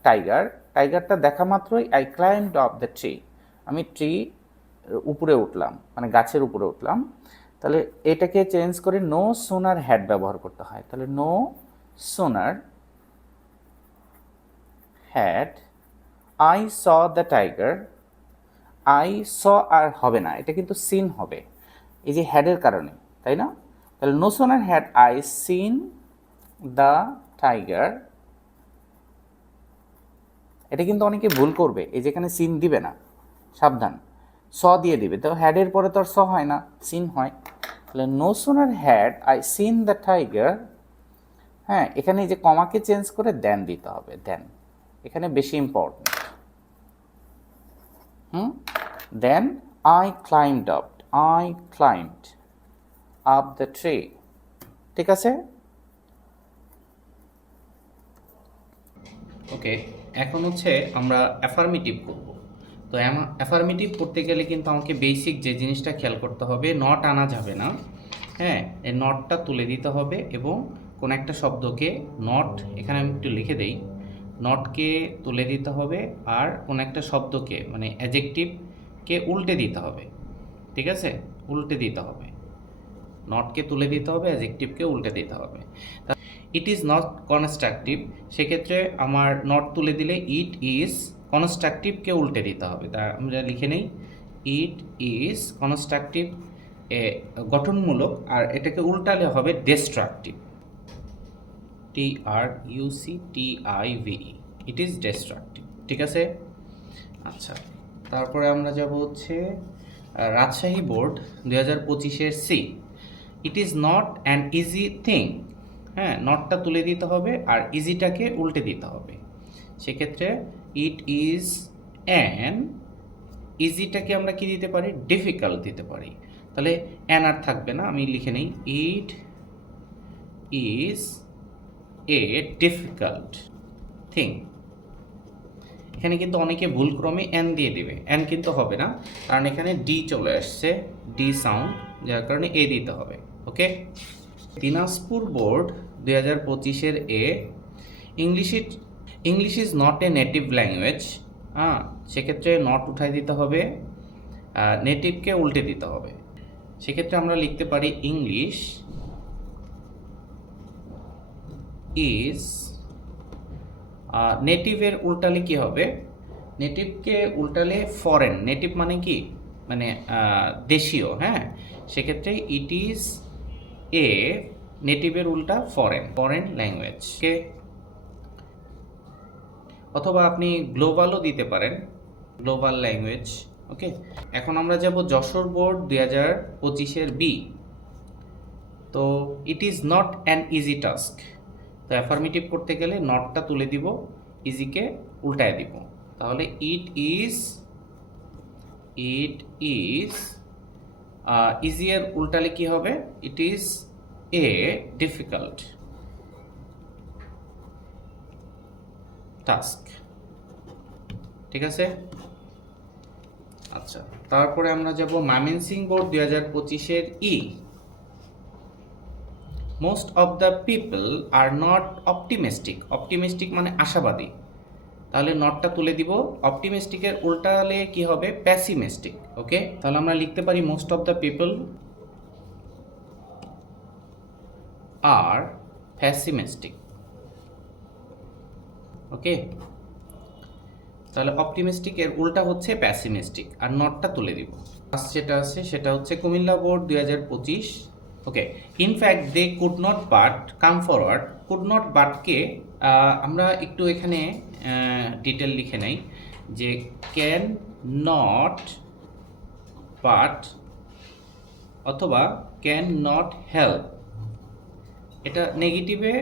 tiger, টাইগারটা দেখা মাত্রই I climbed up the tree, আমি ট্রি উপরে উঠলাম, মানে গাছের উপরে উঠলাম। তাহলে এটাকে চেঞ্জ করে নো সুনার হ্যাড ব্যবহার করতে হয়। তাহলে no sooner had I saw the tiger, I saw আর হবে না, এটা কিন্তু সিন হবে এই যে হ্যাডের কারণে, তাই না? তাহলে no sooner had I seen the tiger, এটা কিন্তু অনেকে ভুল করবে, এই যেখানে সিন দিবে না, সাবধান, স দিয়ে দিবে। তো হ্যাডের পরে তো আর স হয় না, সিন হয়। তাহলে no sooner had I seen the tiger, হ্যাঁ, এখানে এই যে কমাকে চেঞ্জ করে দেন দিতে হবে, দেন, এখানে বেশি important. Then I climbed up the tree, ঠিক আছে? ওকে, এখন হচ্ছে আমরা অ্যাফার্মেটিভ করব। তো অ্যাফার্মেটিভ করতে গেলে কিন্তু আমাকে বেসিক যে জিনিসটা খেয়াল করতে হবে, নট আনা যাবে না। হ্যাঁ, এই নটটা তুলে দিতে হবে এবং কোন একটা শব্দকে নট, এখানে আমি একটু লিখে দেই, নটকে তুলে দিতে হবে আর কোন একটা শব্দকে মানে অ্যাডজেক্টিভকে উল্টে দিতে হবে, ঠিক আছে? উল্টে দিতে হবে, নটকে তুলে দিতে হবে, অ্যাডজেক্টিভকে উল্টে দিতে হবে। ইট ইজ নট কনস্ট্রাকটিভ, সেক্ষেত্রে আমার নট তুলে দিলে ইট ইজ কনস্ট্রাকটিভকে উল্টে দিতে হবে। তা আমরা লিখে নেই, ইট ইজ কনস্ট্রাকটিভ গঠনমূলক, আর এটাকে উল্টালে হবে destructive, TRUCTIVE, it is destructive, ঠিক আছে? আচ্ছা, তারপরে আমরা যাব হচ্ছে রাজশাহী বোর্ড 2025-এর C, it is not an easy thing. হ্যাঁ, নটটা তুলে দিতে হবে আর ইজিটাকে উল্টে দিতে হবে। সেক্ষেত্রে ইট ইজ অ্যান, ইজিটাকে আমরা কি দিতে পারি? ডিফিকাল্ট দিতে পারি। তাহলে অ্যান আর থাকবে না, আমি লিখে নিই, ইট ইজ এ ডিফিকাল্ট থিং। এখানে কিন্তু অনেকে ভুলক্রমে অ্যান দিয়ে দেবে, অ্যান কিন্তু হবে না, কারণ এখানে ডি চলে আসছে, ডি সাউন্ড, যার কারণে এ দিতে হবে। ওকে, দিনাজপুর বোর্ড 2025-এর A, English is not a native language. হ্যাঁ, সেক্ষেত্রে নট উঠাই দিতে হবে, নেটিভকে উল্টে দিতে হবে। সেক্ষেত্রে আমরা লিখতে পারি ইংলিশ ইজ, নেটিভের উল্টালে কি হবে? নেটিভকে উল্টালে ফরেন, নেটিভ মানে কি? মানে দেশীয়। হ্যাঁ, সেক্ষেত্রে ইট ইজ এ, নেটিভের উল্টা ফরেন ল্যাঙ্গুয়েজ। কে, অথবা আপনি গ্লোবালও দিতে পারেন, গ্লোবাল ল্যাঙ্গুয়েজ। ওকে, এখন আমরা যাব যশোর বোর্ড 2025-এর বি। তো it is not an easy task, তো অ্যাফার্মেটিভ করতে গেলে নটটা তুলে দিব, ইজিকে উল্টায় দিব। তাহলে ইট ইজ ইজিয়ের উল্টালে কি হবে? It is a difficult task, ঠিক আছে? আচ্ছা, তারপরে আমরা যাব ময়মনসিংহ বোর্ড 2025-এর E, most of the people are not optimistic. Optimistic মানে আশাবাদী, তাহলে নটটা তুলে দিব, অপটিমিস্টিকের উল্টালে কি হবে? প্যাসিমিস্টিক। ওকে, তাহলে আমরা লিখতে পারি most of the people are pessimistic. Okay, তাহলে অপটিমিস্টিক এর উল্টা হচ্ছে প্যাসিমিস্টিক, আর নটটা তুলে দিব। ফার্স্ট যেটা আছে সেটা হচ্ছে Cumilla board 2025। Okay, in fact they could not but come forward. Could not বাটকে আমরা একটু এখানে ডিটেল লিখে নেই যে ক্যান নট বাট অথবা ক্যান নট হেল্প, এটা নেগেটিভে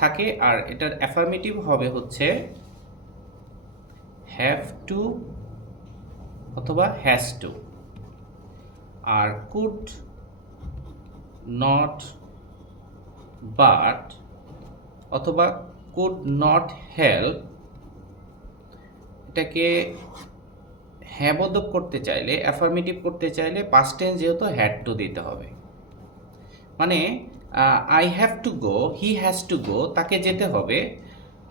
থাকে, আর এটার অ্যাফার্মেটিভ হবে হচ্ছে হ্যাভ টু অথবা হ্যাজ টু। আর কুড নট বাট অথবা কুড নট হেল্প, এটাকে হ্যাবোধক করতে চাইলে, অ্যাফার্মেটিভ করতে চাইলে পাস্ট টেন্স যেহেতু হ্যাড টু দিতে হবে। মানে I have to go, he has to go, তাকে যেতে হবে।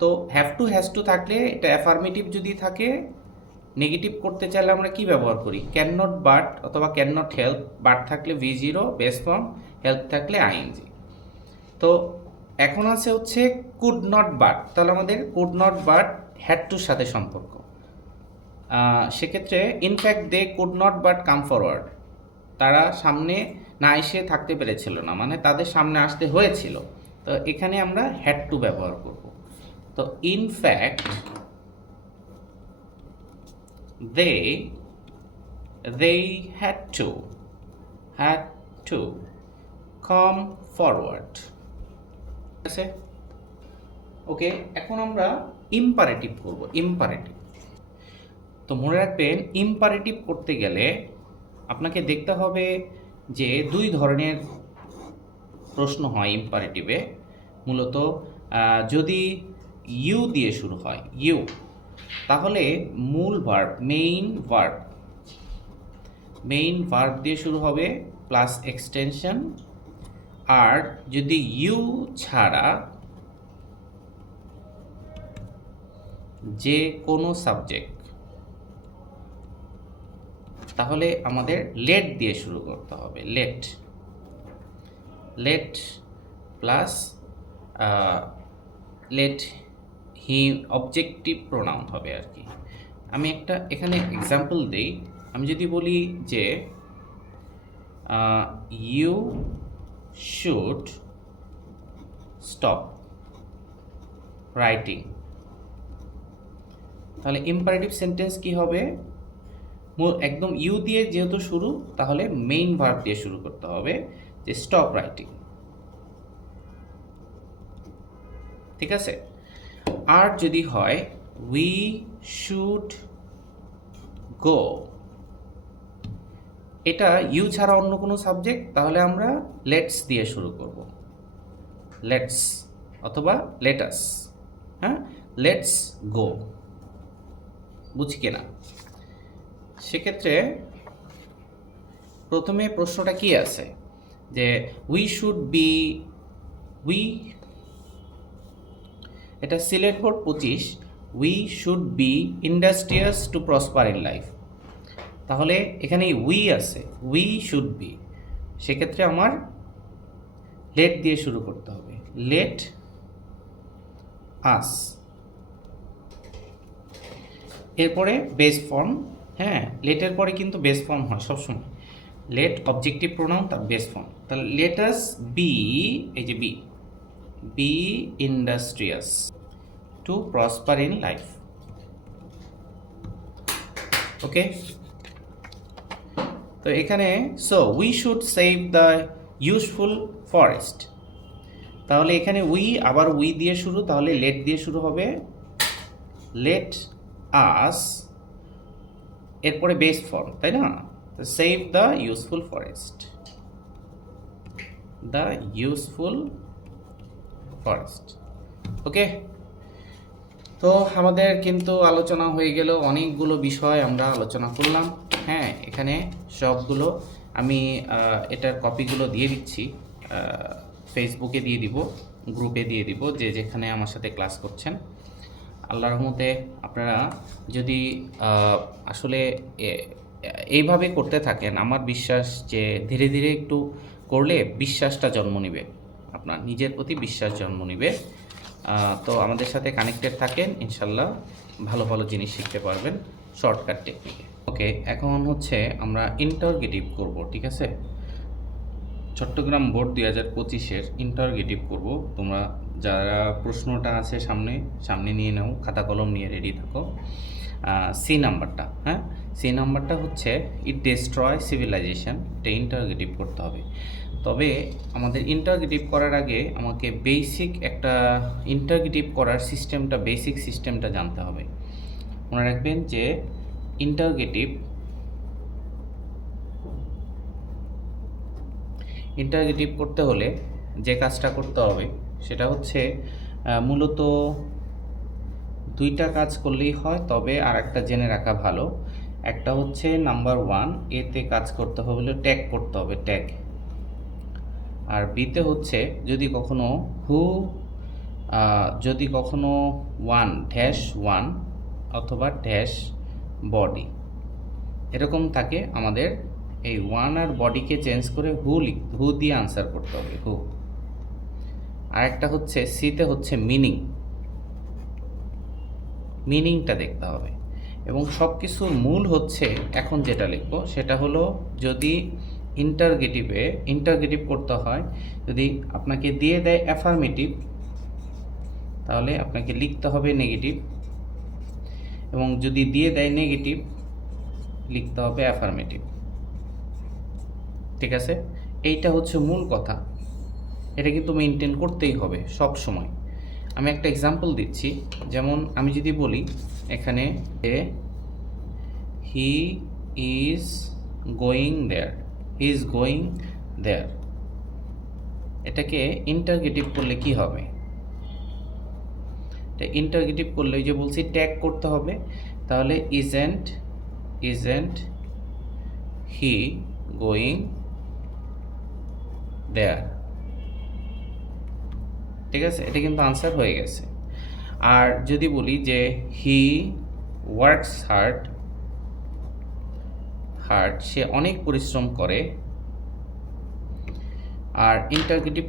তো হ্যাভ টু হ্যাজ টু থাকলে এটা অ্যাফার্মেটিভ যদি থাকে, নেগেটিভ করতে চাইলে আমরা কি ব্যবহার করি? ক্যান নট বাট অথবা ক্যান নট হেল্প, বাট থাকলে V0 বেস ফর্ম, হেল্প থাকলে আইএনজি। তো এখন আছে হচ্ছে কুড নট বাট, তাহলে আমাদের কুড নট বাট হ্যাড টুর সাথে সম্পর্ক। সেক্ষেত্রে in fact they could not but come forward, তারা সামনে না এসে থাকতে পেরেছিল না, মানে তাদের সামনে আসতে হয়েছিল। তো এখানে আমরা হ্যাড টু ব্যবহার করব। তো in fact they had to come forward। ঠিক আছে? ওকে, এখন আমরা ইম্পারেটিভ করব। ইম্পারেটিভ, তো মনে রাখবেন ইম্পারেটিভ করতে গেলে আপনাকে দেখতে হবে যে দুই ধরনের প্রশ্ন হয় ইম্পারেটিভে। মূলত যদি ইউ দিয়ে শুরু হয়, ইউ, তাহলে মূল ভার্ব, মেইন ভার্ব দিয়ে শুরু হবে প্লাস এক্সটেনশন। আর যদি ইউ ছাড়া যে কোনো সাবজেক্ট, তাহলে আমাদের লেট দিয়ে শুরু করতে হবে। লেট প্লাস লেট হি অবজেক্টিভ প্রোনাউন হবে আর কি। আমি একটা এখানে এক্সাম্পল দিই। আমি যদি বলি যে ইউ শুড স্টপ রাইটিং, তাহলে ইম্পারেটিভ সেন্টেন্স কি হবে? একদম ইউ দিয়ে যেহেতু শুরু, তাহলে মেইন ভার্ব দিয়ে শুরু করতে হবে যে স্টপ রাইটিং। ঠিক আছে? আর যদি হয় উই শুড গো, এটা ইউ ছাড়া অন্য কোনো সাবজেক্ট, তাহলে আমরা লেটস দিয়ে শুরু করব। লেটস অথবা লেটাস। হ্যাঁ, লেটস গো, বুঝি কিনা? সেক্ষেত্রে প্রথমে প্রশ্নটা কি আছে যে এটা Sylhet board 25, we should be industrious to prosper in life. তাহলে এখানে উই আছে, উই শুড বি, সেক্ষেত্রে আমার লেট দিয়ে শুরু করতে হবে। লেট আস, এরপরে বেস ফর্ম। হ্যাঁ, লেটের পরে কিন্তু বেস ফর্ম হয় সবসময়। লেট অবজেক্টিভ প্রোনাউন, তার বেস ফর্ম। তাহলে লেট আস বি, এই যে be industrious to prosper in life. Okay, তো এখানে so we should save the useful forest, তাহলে এখানে আবার উই দিয়ে শুরু, তাহলে লেট দিয়ে শুরু হবে। লেট আস, এরপরে বেস ফর্ম, তাই না? সেভ দ্য ইউজফুল ফরেস্ট, ওকে। তো আমাদের কিন্তু আলোচনা হয়ে গেল, অনেকগুলো বিষয় আমরা আলোচনা করলাম। হ্যাঁ, এখানে সবগুলো আমি এটার কপিগুলো দিয়ে দিচ্ছি, ফেসবুকে দিয়ে দিব, গ্রুপে দিয়ে দিব, যে যেখানে আমার সাথে ক্লাস করছেন। আল্লাহর রহমতে আপনারা যদি আসলে এইভাবে করতে থাকেন, আমার বিশ্বাস যে ধীরে ধীরে একটু করলে বিশ্বাসটা জন্ম নেবে, আপনার নিজের প্রতি বিশ্বাস জন্ম নেবে। তো আমাদের সাথে কানেক্টেড থাকেন, ইনশাল্লাহ ভালো ভালো জিনিস শিখতে পারবেন শর্টকাট টেকনিকে। ওকে, এখন হচ্ছে আমরা ইন্টারগেটিভ করব, ঠিক আছে? চট্টগ্রাম বোর্ড 2025-এর ইন্টারগেটিভ করব। তোমরা যারা প্রশ্নটা আছে সামনে সামনে নিয়ে নাও, খাতা কলম নিয়ে রেডি থাকো। সি নাম্বারটা, হ্যাঁ, সি নাম্বারটা হচ্ছে ইট ডিস্ট্রয় সিভিলাইজেশন, এটা ইন্টারগেটিভ করতে হবে। তবে আমাদের ইন্টারগেটিভ করার আগে আমাকে বেসিক একটা ইন্টারগেটিভ করার সিস্টেমটা, বেসিক সিস্টেমটা জানতে হবে। মনে রাখবেন যে ইন্টারগেটিভ করতে হলে যে কাজটা করতে হবে সেটা হচ্ছে মূলত দুইটা কাজ করলেই হয়, তবে আর একটা জেনে রাখা ভালো। একটা হচ্ছে নাম্বার 1, এতে কাজ করতে হবে, ট্যাগ করতে হবে, ট্যাগ। আর বিতে হচ্ছে যদি কখনো যদি কখনো 1-1 অথবা ড্যাশ বডি এরকম থাকে, আমাদের এই 1 আর বডিকে চেঞ্জ করে হু দিয়ে আনসার করতে হবে, হু। আর একটা হচ্ছে সিতে হচ্ছে মিনিংটা দেখতে হবে। এবং সব কিছুর মূল হচ্ছে এখন যেটা লিখব সেটা হলো, যদি ইন্টারগেটিভ করতে হয়, যদি আপনাকে দিয়ে দেয় অ্যাফার্মেটিভ, তাহলে আপনাকে লিখতে হবে নেগেটিভ, এবং যদি দিয়ে দেয় নেগেটিভ, লিখতে হবে অ্যাফার্মেটিভ, ঠিক আছে? এইটা হচ্ছে মূল কথা, এটা কিন্তু মেনটেন করতেই হবে সব সময়। আমি একটা এক্সাম্পল দিচ্ছি, যেমন আমি যদি বলি এখানে যে হি ইজ গোয়িং দেয়ার, এটাকে ইন্টারগেটিভ করলে কি হবে? এটা ইন্টারগেটিভ করলে ওই যে বলছি ট্যাগ করতে হবে, তাহলে ইজেন্ট হি গোয়িং দেয়ার, ঠিক আছে? এটা কিন্তু আনসার হয়ে গেছে। আর যদি বলি যে হি ওয়ার্কস হার্ড, সে অনেক পরিশ্রম করে। আর ইন্টারগেটিভ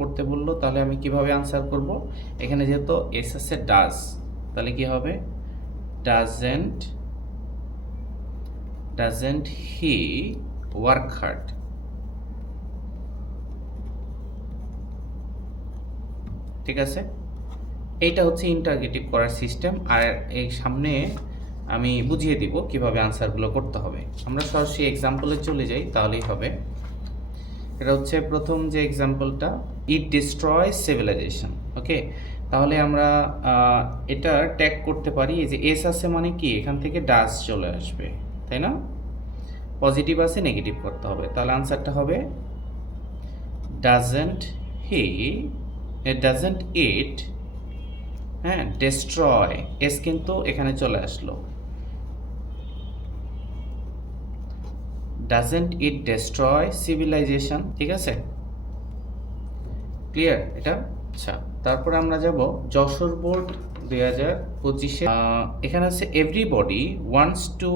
করতে বললো তাহলে আমি কিভাবে আনসার করব? এখানে যেহেতু এস আছে ডাজ, তাহলে কি হবে? ডাজেন্ট হি ওয়ার্ক হার্ড, ঠিক আছে? এইটা হচ্ছে ইন্টারগেটিভ করার সিস্টেম। আর এই সামনে আমি বুঝিয়ে দিব কিভাবে আনসারগুলো করতে হবে। আমরা সরাসরি এক্সাম্পলে চলে যাই, তাহলেই হবে। এটা হচ্ছে প্রথম যে এক্সাম্পলটা, ইট ডিস্ট্রয় সিভিলাইজেশন। ওকে, তাহলে আমরা এটা ট্যাগ করতে পারি, এই যে এস আছে মানে কি, এখান থেকে ডাজ চলে আসবে, তাই না? পজিটিভ আছে, নেগেটিভ করতে হবে, তাহলে আনসারটা হবে ডাজেন্ট ইট, হ্যাঁ, ডিস্ট্রয়, এস কিন্তু এখানে চলে আসলো, ডাজেন্ট ইট ডিস্ট্রয় সিভিলাইজেশন, ঠিক আছে? ক্লিয়ার এটা? আচ্ছা, তারপরে আমরা যাব যশোর বোর্ড 2025-এ। এখানে আছে everybody wants to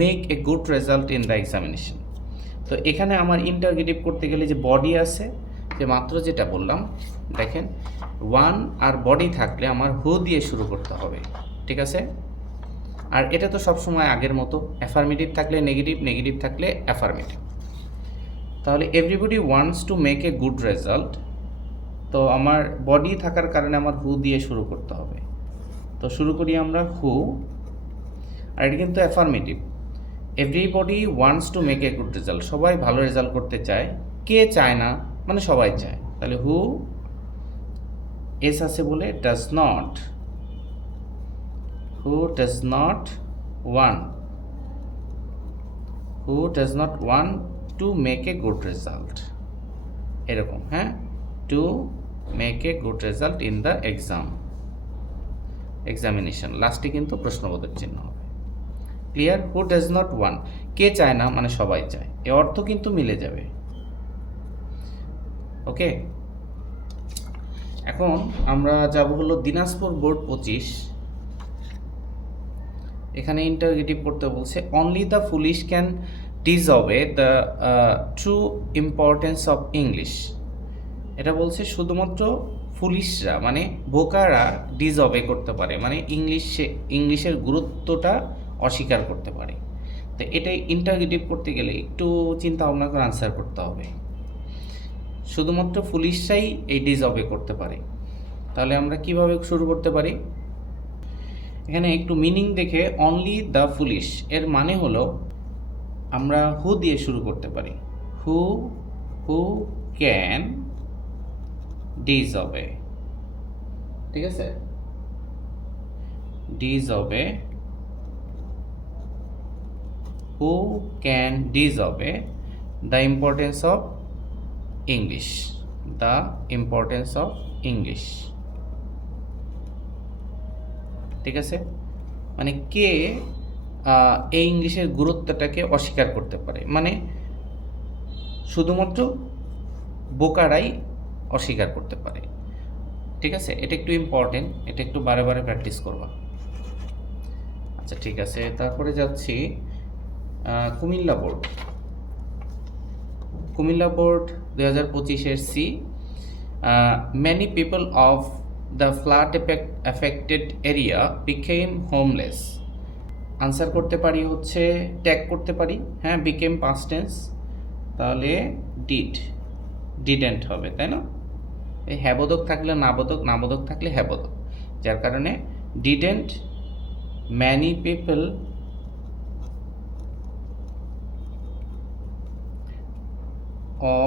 make a good result in the examination. তো এখানে আমার ইন্টারগেটিভ করতে গেলে যে বডি আছে, যে মাত্র যেটা বললাম, দেখেন 1 আর বডি থাকলে আমার হু দিয়ে শুরু করতে হবে, ঠিক আছে? আর এটা তো সবসময় আগের মতো, অ্যাফার্মেটিভ থাকলে নেগেটিভ থাকলে অ্যাফার্মেটিভ। তাহলে everybody wants to make a good result, তো আমার বডি থাকার কারণে আমার হু দিয়ে শুরু করতে হবে। তো শুরু করি আমরা হু, আর এটা কিন্তু affirmative. Everybody wants to make a good result, সবাই ভালো রেজাল্ট করতে চায়, কে চায় না? মানে সবাই চায়। তাহলে হু, এস আছে বলে does not, who does not want to make a good result, এরকম, হ্যাঁ, to make a good result in the examination, লাস্টে কিন্তু প্রশ্নবোধক চিহ্ন হবে। Clear? who does not want, কে চায় না মানে সবাই চায়, এ অর্থ কিন্তু মিলে যাবে। ওকে, এখন আমরা যাব হলো দিনাজপুর বোর্ড 25। এখানে ইন্টারগেটিভ করতে বলছে, only the foolish can ডিসঅবে the true importance of English. এটা বলছে শুধুমাত্র ফুলিশরা মানে বোকারা ডিসঅবে করতে পারে, মানে ইংলিশের গুরুত্বটা অস্বীকার করতে পারে। তো এটাই ইন্টারগেটিভ করতে গেলে একটু চিন্তা ভাবনা করে আনসার করতে হবে। শুধুমাত্র ফুলিশরাই এই ডিসঅবে করতে পারে। তাহলে আমরা কিভাবে শুরু করতে পারি? এখানে একটু মিনিং দেখে অনলি দ্য ফুলিশ এর মানে হলো আমরা হু দিয়ে শুরু করতে পারি। হু ক্যান ডিসঅবে, ঠিক আছে? ডিসঅবে, who can ডিসঅবে the importance of English, the importance of English, ঠিক আছে? মানে কে এই ইংলিশের গুরুত্বটাকে অস্বীকার করতে পারে, মানে শুধুমাত্র বোকারাই অস্বীকার করতে পারে, ঠিক আছে? এটা একটু ইম্পর্টেন্ট, এটা একটু বারে বারে প্র্যাকটিস করবা। আচ্ছা ঠিক আছে, তারপরে যাচ্ছি কুমিল্লা বোর্ড। কুমিল্লা বোর্ড 2025-এর C, many people of the flood affected area became homeless। Answer করতে পারি হচ্ছে ট্যাগ করতে পারি, হ্যাঁ, became past tense, তাহলে didn't হবে, তাই না? এই হ্যাবোধক থাকলে নাবোধক, নাবোধক থাকলে হ্যাবোধক, যার কারণে didn't many people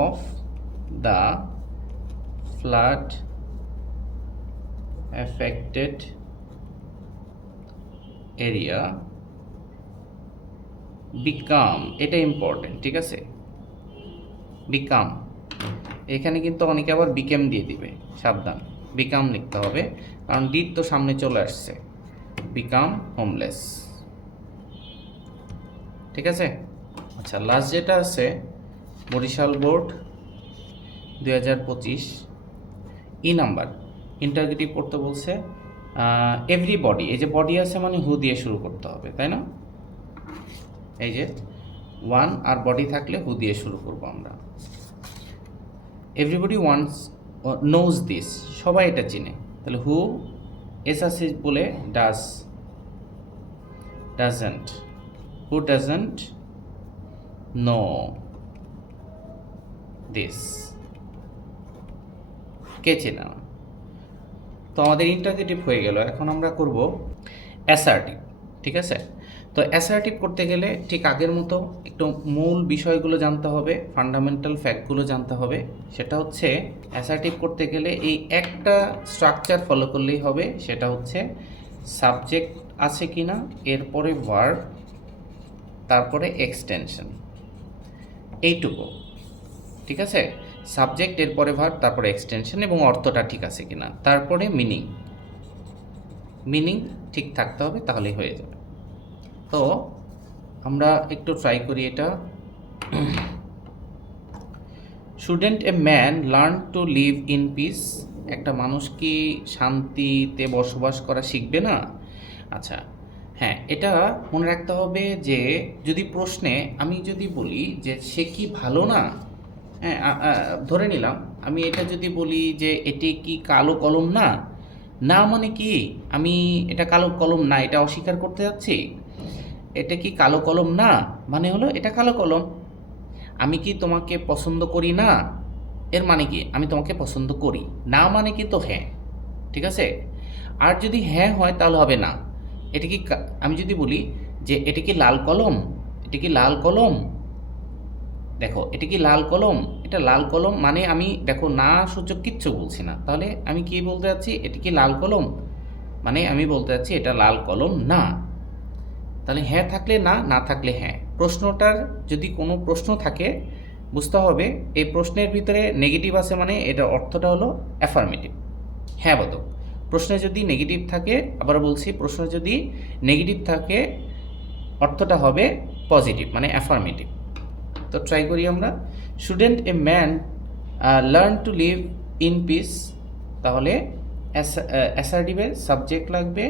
of the flood affected area become, এটা ইম্পর্টেন্ট, ঠিক আছে? become, এখানে কিন্তু অনেকে আবার became দিয়ে দিবে, সাবধান, become লিখতে হবে, কারণ did তো সামনে চলে আসছে। become homeless, ঠিক আছে? আচ্ছা, লাস্ট যেটা আছে বরিশাল বোর্ড 2025 ই নাম্বার, ইন্টারগেটিভ করতে বলছে এভরিবডি, এই যে বডি আছে মানে হু দিয়ে শুরু করতে হবে, তাই না? এই যে ওয়ান আর বডি থাকলে হু দিয়ে শুরু করব আমরা। এভরিবডি ওয়ান্টস নোজ দিস, সবাই এটা চিনে, তাহলে হু এস আছে বলে doesn't, who doesn't know this, কে চেনে না? তো আমাদের ইন্টারগেটিভ হয়ে গেল। এখন আমরা করব অ্যাসার্টিভ, ঠিক আছে? তো অ্যাসার্টিভ করতে গেলে ঠিক আগের মতো একটু মূল বিষয়গুলো জানতে হবে, ফান্ডামেন্টাল ফ্যাক্টগুলো জানতে হবে। সেটা হচ্ছে অ্যাসার্টিভ করতে গেলে এই একটা স্ট্রাকচার ফলো করলেই হবে, সেটা হচ্ছে সাবজেক্ট আছে কিনা, এরপরে ভার্ব, তারপরে এক্সটেনশন, এইটুকু, ঠিক আছে? সাবজেক্ট, এরপরে ভার্ব, তারপরে এক্সটেনশন এবং অর্থটা ঠিক আছে কিনা, তারপরে মিনিং ঠিক থাকতে হবে, তাহলেই হয়ে যাবে। তো আমরা একটু ট্রাই করি এটা। Shouldn't a man learn to live in peace, একটা মানুষ কি শান্তিতে বসবাস করা শিখবে না? আচ্ছা হ্যাঁ, এটা মনে রাখতে হবে যে যদি প্রশ্নে আমি যদি বলি যে সে কি ভালো না, হ্যাঁ, ধরে নিলাম আমি এটা যদি বলি যে এটি কি কালো কলম না, না মানে কি আমি এটা কালো কলম না এটা অস্বীকার করতে যাচ্ছি। এটা কি কালো কলম না মানে হলো এটা কালো কলম। আমি কি তোমাকে পছন্দ করি না, এর মানে কি আমি তোমাকে পছন্দ করি, না মানে কি তো হ্যাঁ, ঠিক আছে? আর যদি হ্যাঁ হয় তাহলে হবে না। এটা কি আমি যদি বলি যে এটা কি লাল কলম, এটা কি লাল কলম, দেখো এটা কি লাল কলম, এটা লাল কলম মানে আমি দেখো না সূচক কিচ্ছু বলছি না, তাহলে আমি কি বলতে যাচ্ছি, এটা কি লাল কলম মানে আমি বলতে যাচ্ছি এটা লাল কলম না। তাহলে হ্যাঁ থাকলে না, না থাকলে হ্যাঁ। প্রশ্নটার যদি কোনো প্রশ্ন থাকে বুঝতে হবে এই প্রশ্নের ভিতরে নেগেটিভ আছে মানে এটার অর্থটা হলো অ্যাফার্মেটিভ, হ্যাঁ বোধক। প্রশ্নে যদি নেগেটিভ থাকে, আবার বলছি প্রশ্নে যদি নেগেটিভ থাকে অর্থটা হবে পজিটিভ মানে অ্যাফার্মেটিভ। তো ট্রাই করি আমরা। Shouldn't a man learn to live in peace, তাহলে অ্যাসার্টিভের সাবজেক্ট লাগবে,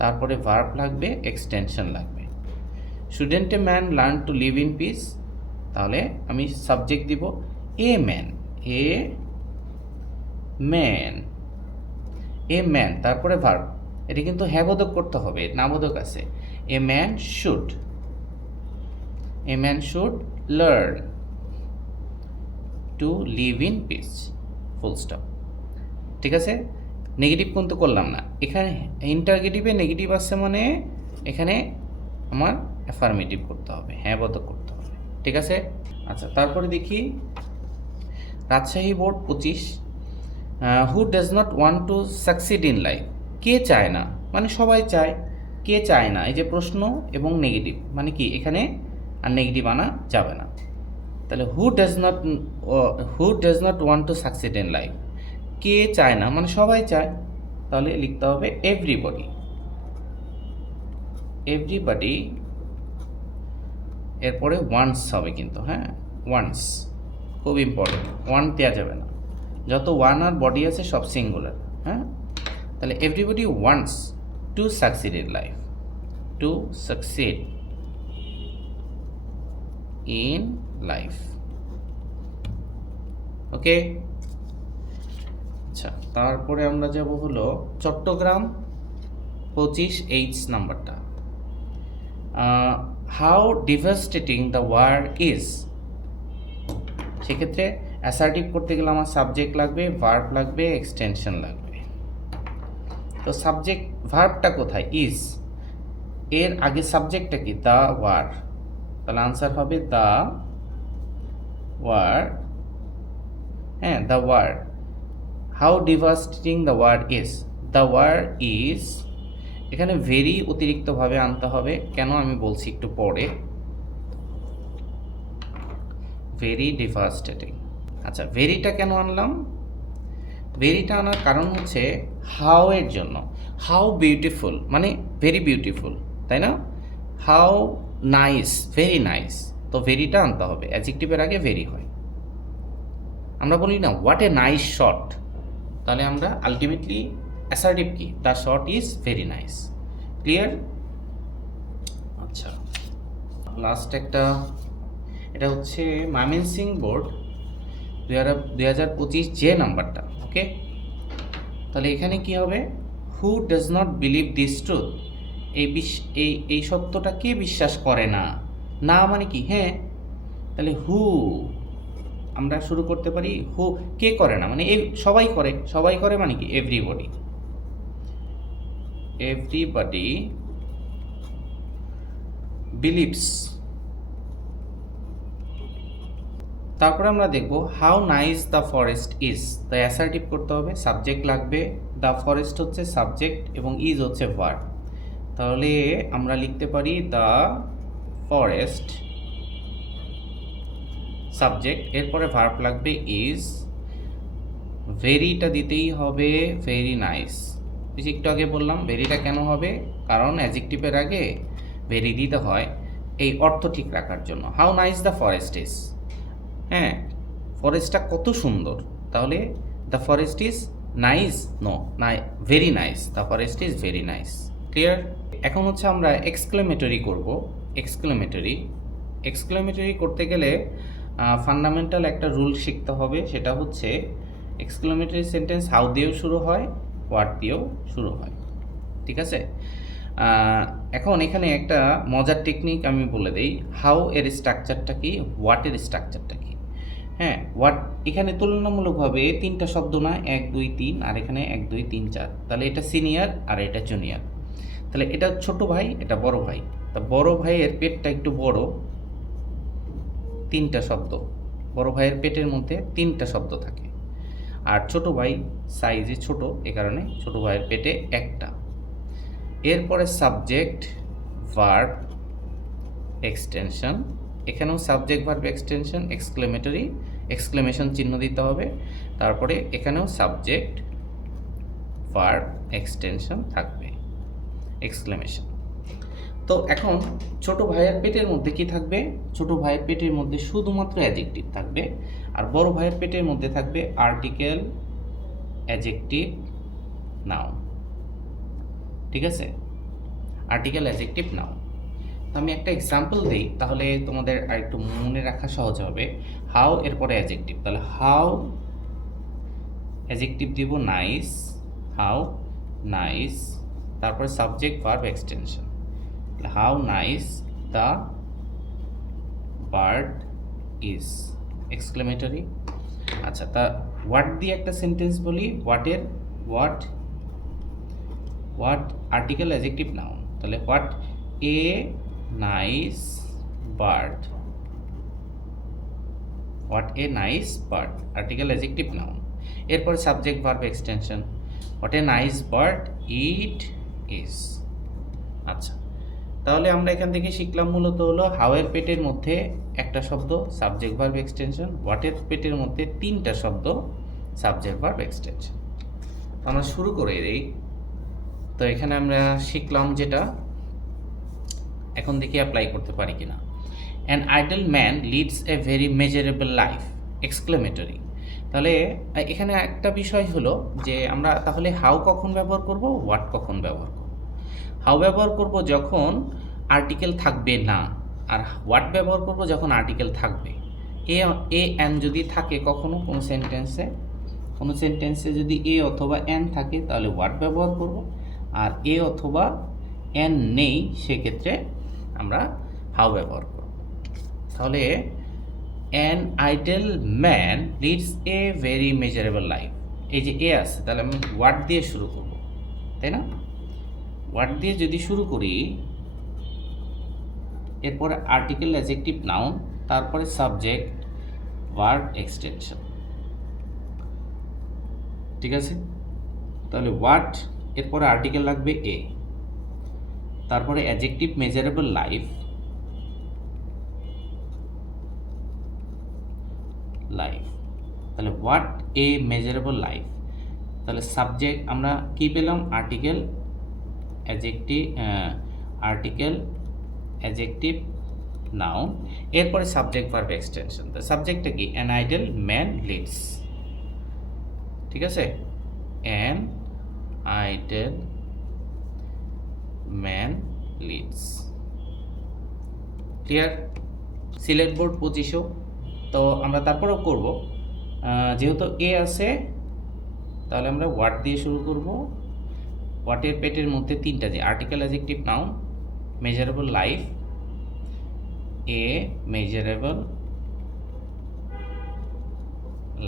তারপরে ভার্ব লাগবে, এক্সটেনশন লাগবে। Shouldn't a man learn to live in peace, তাহলে আমি সাবজেক্ট দিব a man, a man, a man, তারপরে ভার্ব। এটা কিন্তু হ্যাঁ বোধক করতে হবে, না বোধক আছে। A man should, a man should learn to live in peace, full stop. ঠিক আছে, নেগেটিভ কিন্তু করলাম না এখানে, ইন্টারগেটিভে নেগেটিভ আসছে মানে এখানে আমার অ্যাফার্মেটিভ করতে হবে, হ্যাঁ বোধক করতে হবে। ঠিক আছে, আচ্ছা তারপরে দেখি Rajshahi board 25, who does not want to succeed in life, কে চায় না, মানে সবাই চায়, কে চায় না, এই যে প্রশ্ন এবং নেগেটিভ মানে কি এখানে আর নেগেটিভ আনা যাবে না। তাহলে who does not want to succeed in life, কে চায় না মানে সবাই চায়, তাহলে লিখতে হবে এভরিবডি, এভরিবডি, এরপরে ওয়ান্স হবে কিন্তু, হ্যাঁ ওয়ান্স খুব ইম্পর্টেন্ট, ওয়ান দেওয়া যাবে না, যত ওয়ান আর বডি আছে সব সিঙ্গুলার। হ্যাঁ, তাহলে everybody wants to succeed in life, to succeed in life. Okay, আচ্ছা তারপরে আমরা যাব হলো চট্টগ্রাম 25H নাম্বারটা, how devastating the war is. সেক্ষেত্রে অ্যাসার্টিভ করতে গেলে আমার সাবজেক্ট লাগবে, ভার্ব লাগবে, এক্সটেনশন লাগবে। তো সাবজেক্ট ভার্বটা কোথায়, ইজ, এর আগে সাবজেক্টটা কি, দ্য ওয়ার, তাহলে আনসার হবে দ্য ওয়ার। হ্যাঁ, the war, how devastating the war is, the war is, এখানে ভেরি অতিরিক্তভাবে আনতে হবে, কেন আমি বলছি একটু পরে, ভেরি ডিভাস্টেটিং। আচ্ছা ভেরিটা কেন আনলাম, ভেরিটা আনার কারণ হচ্ছে হাউ এর জন্য, হাউ বিউটিফুল মানে ভেরি বিউটিফুল, তাই না, হাউ নাইস, ভেরি নাইস, তো ভেরিটা আনতে হবে, অ্যাডজেক্টিভের আগে ভেরি হয়। আমরা বলি না হোয়াট এ নাইস শট, তাহলে আমরা আলটিমেটলি অ্যাসার্টিভ কি, the shot is very nice. Clear? আচ্ছা লাস্ট একটা, এটা হচ্ছে ময়মনসিংহ বোর্ড 2025 যে নাম্বারটা। ওকে, তাহলে এখানে কি হবে, হু does not believe this truth, এই সত্যটা কে বিশ্বাস করে না, না মানে কি হ্যাঁ, তাহলে হু আমরা শুরু করতে পারি, হু কে করে না মানে সবাই করে, সবাই করে মানে কি এভরিবডি, এভরিবডি বিলিভস। তারপরে আমরা দেখব how nice the forest is, তাই অ্যাসার্টিভ করতে হবে, সাবজেক্ট লাগবে, দ্য ফরেস্ট হচ্ছে সাবজেক্ট এবং ইজ হচ্ছে ভার্ব, তাহলে আমরা লিখতে পারি দ্য ফরেস্ট সাবজেক্ট, এরপরে ভার্ব লাগবে ইজ, ভেরিটা দিতেই হবে ভেরি নাইস, একটু আগে বললাম ভেরিটা কেন হবে, কারণ অ্যাডজেক্টিভের আগে ভেরি দিতে হয় এই অর্থ ঠিক রাখার জন্য। How nice the forest is, হ্যাঁ ফরেস্টটা কত সুন্দর, তাহলে the forest is nice, no নাই very nice, the forest is very nice. Clear? এখন হচ্ছে আমরা এক্সক্লেমেটরি করব। এক্সক্লেমেটরি করতে গেলে ফান্ডামেন্টাল একটা রুল শিখতে হবে, সেটা হচ্ছে এক্সক্লেমেটরি সেন্টেন্স হাউ দিয়েও শুরু হয়, হোয়াট দিয়েও শুরু হয়। ঠিক আছে, এখন এখানে একটা মজার টেকনিক আমি বলে দিই, হাউ এর স্ট্রাকচারটা কি, হোয়াটের স্ট্রাকচারটা কি। হ্যাঁ, হোয়াট এখানে তুলনামূলকভাবে তিনটা শব্দ না, 1 2 3, আর এখানে 1 2 3 4, তাহলে এটা সিনিয়র আর এটা জুনিয়র, তাহলে এটা ছোট ভাই এটা বড় ভাই, তা বড় ভাইয়ের পেটটা একটু বড়, তিনটা শব্দ, বড় ভাইয়ের পেটের মধ্যে তিনটা শব্দ থাকে, আর ছোট ভাই সাইজে ছোট, এ কারণে ছোট ভাইয়ের পেটে একটা। এরপরে সাবজেক্ট ভার্ব এক্সটেনশন, এখানেও subject verb extension, exclamatory, exclamation চিহ্ন দিতে হবে, তারপরে এখানেও সাবজেক্ট ভার্ব এক্সটেনশন থাকবে, এক্সক্লেমেশন। তো এখন ছোট ভাইয়ের পেটের মধ্যে কি থাকবে, ছোট ভাইয়ের পেটের মধ্যে শুধুমাত্র অ্যাডজেক্টিভ থাকবে, আর বড় ভাইয়ের পেটের মধ্যে থাকবে আর্টিকেল, অ্যাডজেক্টিভ, নাউন। ঠিক আছে, আর্টিকেল, অ্যাডজেক্টিভ, নাউন। তো আমি একটা এক্সাম্পল দিই, তাহলে তোমাদের আর একটু মনে রাখা সহজ হবে। হাউ এরপরে অ্যাডজেক্টিভ, তাহলে হাউ অ্যাজেক্টিভ দিব নাইস, হাউ নাইস, তারপরে subject verb extension, how nice the bird is, exclamatory. আচ্ছা, তা হোয়াট দিয়ে একটা সেন্টেন্স বলি, হোয়াটের হোয়াট আর্টিকেল অ্যাজেক্টিভ নাউন, তাহলে what a nice bird, what a nice bird article adjective noun, এরপরে subject verb extension, what a nice bird it is. আচ্ছা, তাহলে আমরা এখান থেকে শিখলাম মূলত হলো হাওয়ের পেটের মধ্যে একটা শব্দ সাবজেক্ট ভার্ব এক্সটেনশন, হোয়াটের পেটের মধ্যে তিনটা শব্দ সাবজেক্ট ভার্ব এক্সটেনশন। আমরা শুরু করে দিই। তো এখানে আমরা শিখলাম যেটা, এখন দেখি অ্যাপ্লাই করতে পারি কিনা। An idle man leads a very measurable life, exclamatory. তাহলে এখানে একটা বিষয় হলো যে আমরা তাহলে হাউ কখন ব্যবহার করব, হোয়াট কখন ব্যবহার করব। হাউ ব্যবহার করব যখন আর্টিকেল থাকবে না, আর হোয়াট ব্যবহার করব যখন আর্টিকেল থাকবে। এ এন যদি থাকে কখনো কোনো সেন্টেন্সে যদি এ অথবা এন থাকে তাহলে হোয়াট ব্যবহার করব, আর এ অথবা এন নেই সেক্ষেত্রে আমরা হাউ ব্যবহার করব। তাহলে an idle man leads a very measurable life, এই যে এ আছে তাহলে আমি হোয়াট দিয়ে শুরু করব, তাই না? হোয়াট দিয়ে যদি শুরু করি, এরপরে আর্টিকেল অ্যাডজেক্টিভ নাউন, তারপরে সাবজেক্ট ভার্ব এক্সটেনশন, ঠিক আছে? তাহলে হোয়াট, এরপরে আর্টিকেল লাগবে এ, তারপরে অ্যাডজেক্টিভ মেজারেবল লাইফ, তাহলে হোয়াট এ মেজারেবল লাইফ, তাহলে সাবজেক্ট আমরা কি পেলাম, আর্টিকেল অ্যাডজেক্টিভ নাউন, এরপরে সাবজেক্ট ভার্ব এক্সটেনশন। তো সাবজেক্টটা কি, অ্যান আইডল ম্যান লিডস, ঠিক আছে? An idle man leads, clear? Sylhet board 2500। তো আমরা তারপরেও করব, যেহেতু এ আছে তাহলে আমরা হোয়াট দিয়ে শুরু করব। হোয়াটের পেটের মধ্যে তিনটা, যে article adjective noun, measurable life, a measurable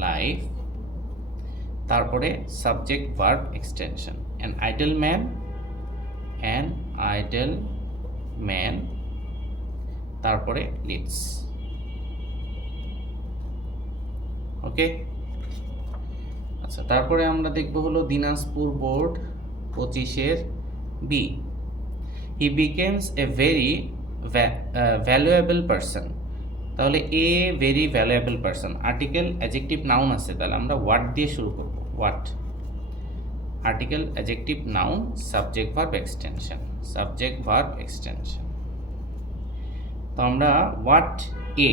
life, তারপরে subject verb extension, an idle man, তারপরে লিডস। ওকে, আচ্ছা, তারপরে আমরা দেখব হলো দিনাজপুর বোর্ড 25-এর B, he becomes a very valuable person. তাহলে a very valuable person, article adjective noun আছে, তাহলে আমরা হোয়াট দিয়ে শুরু করব, what article adjective noun, subject verb extension. তো আমরা what a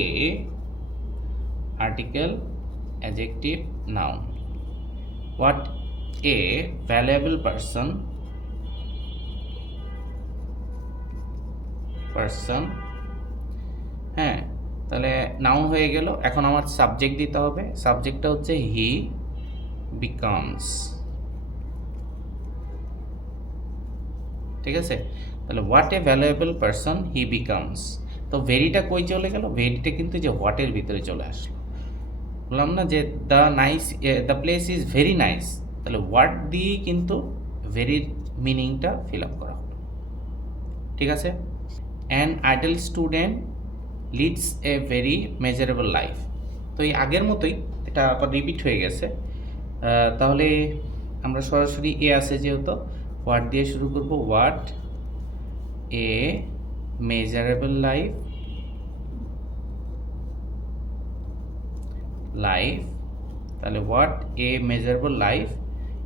article adjective noun, what a valuable person, হ্যাঁ, তাহলে নাউন হয়ে গেল। এখন আমার সাবজেক্ট দিতে হবে, সাবজেক্টটা হচ্ছে হি বিকামস, ঠিক আছে? তাহলে what a valuable person he becomes, তো ভেরিটা কই চলে গেল, ভেরিটা কিন্তু যে হোয়াটের ভিতরে চলে আসলো। বললাম না যে the place is very nice, তাহলে হোয়াট দিয়েই কিন্তু ভেরির মিনিংটা ফিল আপ করা হলো, ঠিক আছে? An idle student leads a very measurable life, তো এই আগের মতোই এটা আবার রিপিট হয়ে গেছে। তাহলে আমরা সরাসরি এ আছে যেহেতু, হোয়াট দিয়ে শুরু করব, হোয়াট এ মেজারেবল লাইফ, তাহলে what a measurable life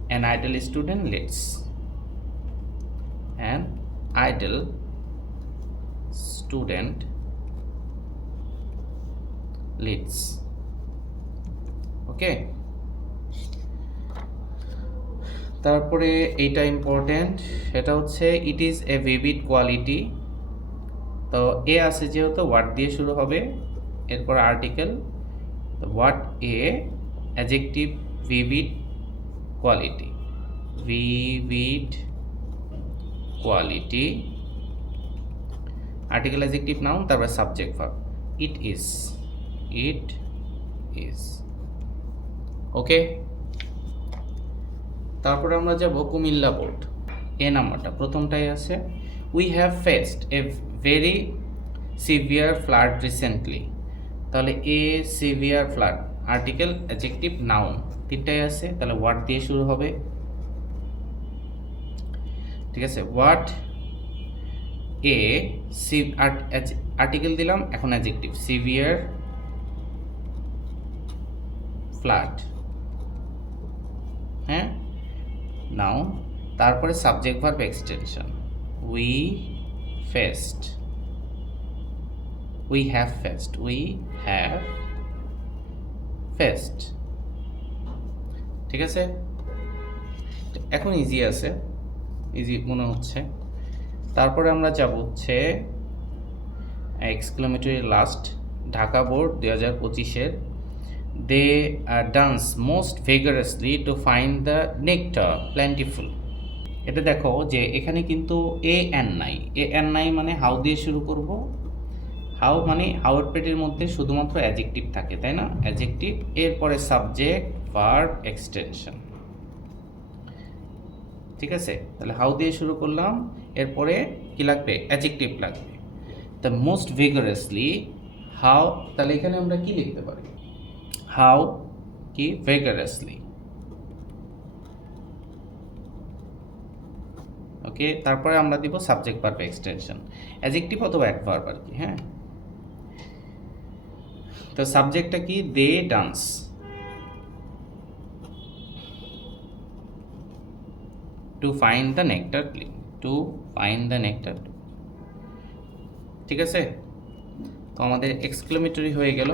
an idle student leads, an idle student leads. Okay, তারপরে এইটা ইম্পর্টেন্ট, সেটা হচ্ছে it is a vivid quality. তো এ আছে যেহেতু হোয়াট দিয়ে শুরু হবে, এরপর article, what a adjective vivid quality, vivid quality, article adjective noun, তারপর subject verb, it is, okay. তারপরে আমরা যাব কুমিল্লা বোর্ড, এ নাম্বারটা প্রথমটাই আছে, we have faced A very severe flood recently, তাহলে a severe flood, article adjective noun, তিনটাই আছে, তাহলে হোয়াট দিয়ে শুরু হবে, ঠিক আছে। হোয়াট এ আর্টিকেল দিলাম, এখন অ্যাডজেক্টিভ সিভিয়ার ফ্লাড, হ্যাঁ, নাউন, তারপরে subject verb extension, we faced, we have faced, ঠিক আছে। এখন ইজি আছে, ইজি মনে হচ্ছে। তারপরে আমরা যাব হচ্ছে এক্সক্লেমেটরি লাস্ট, ঢাকা বোর্ড 2025-এর, they dance most vigorously to find the nectar plentiful. এটা দেখো যে এখানে কিন্তু এন নাই, মানে হাউ দিয়ে শুরু করব, হাউ মানে হাউর পেটের মধ্যে শুধুমাত্র অ্যাডজেক্টিভ থাকে, তাই না, অ্যাডজেক্টিভ, এরপরে সাবজেক্ট ভার্ব এক্সটেনশন, ঠিক আছে। তাহলে হাউ দিয়ে শুরু করলাম, এরপরে কি লাগবে, অ্যাডজেক্টিভ লাগবে। দ্য মোস্ট ভিগারাসলি, হাউ, তাহলে এখানে আমরা কি লিখতে পারি, হাউ কি ভিগারাসলি, ওকে। তারপরে আমরা দিব সাবজেক্ট ভার্ব এক্সটেনশন, অ্যাডজেক্টিভ অথবা অ্যাডভার্ব আর কি, হ্যাঁ। তো সাবজেক্টটা কি, they dance, to find the nectar, to find the nectar, ঠিক আছে। তো আমাদের এক্সক্লেমেটরি হয়ে গেল।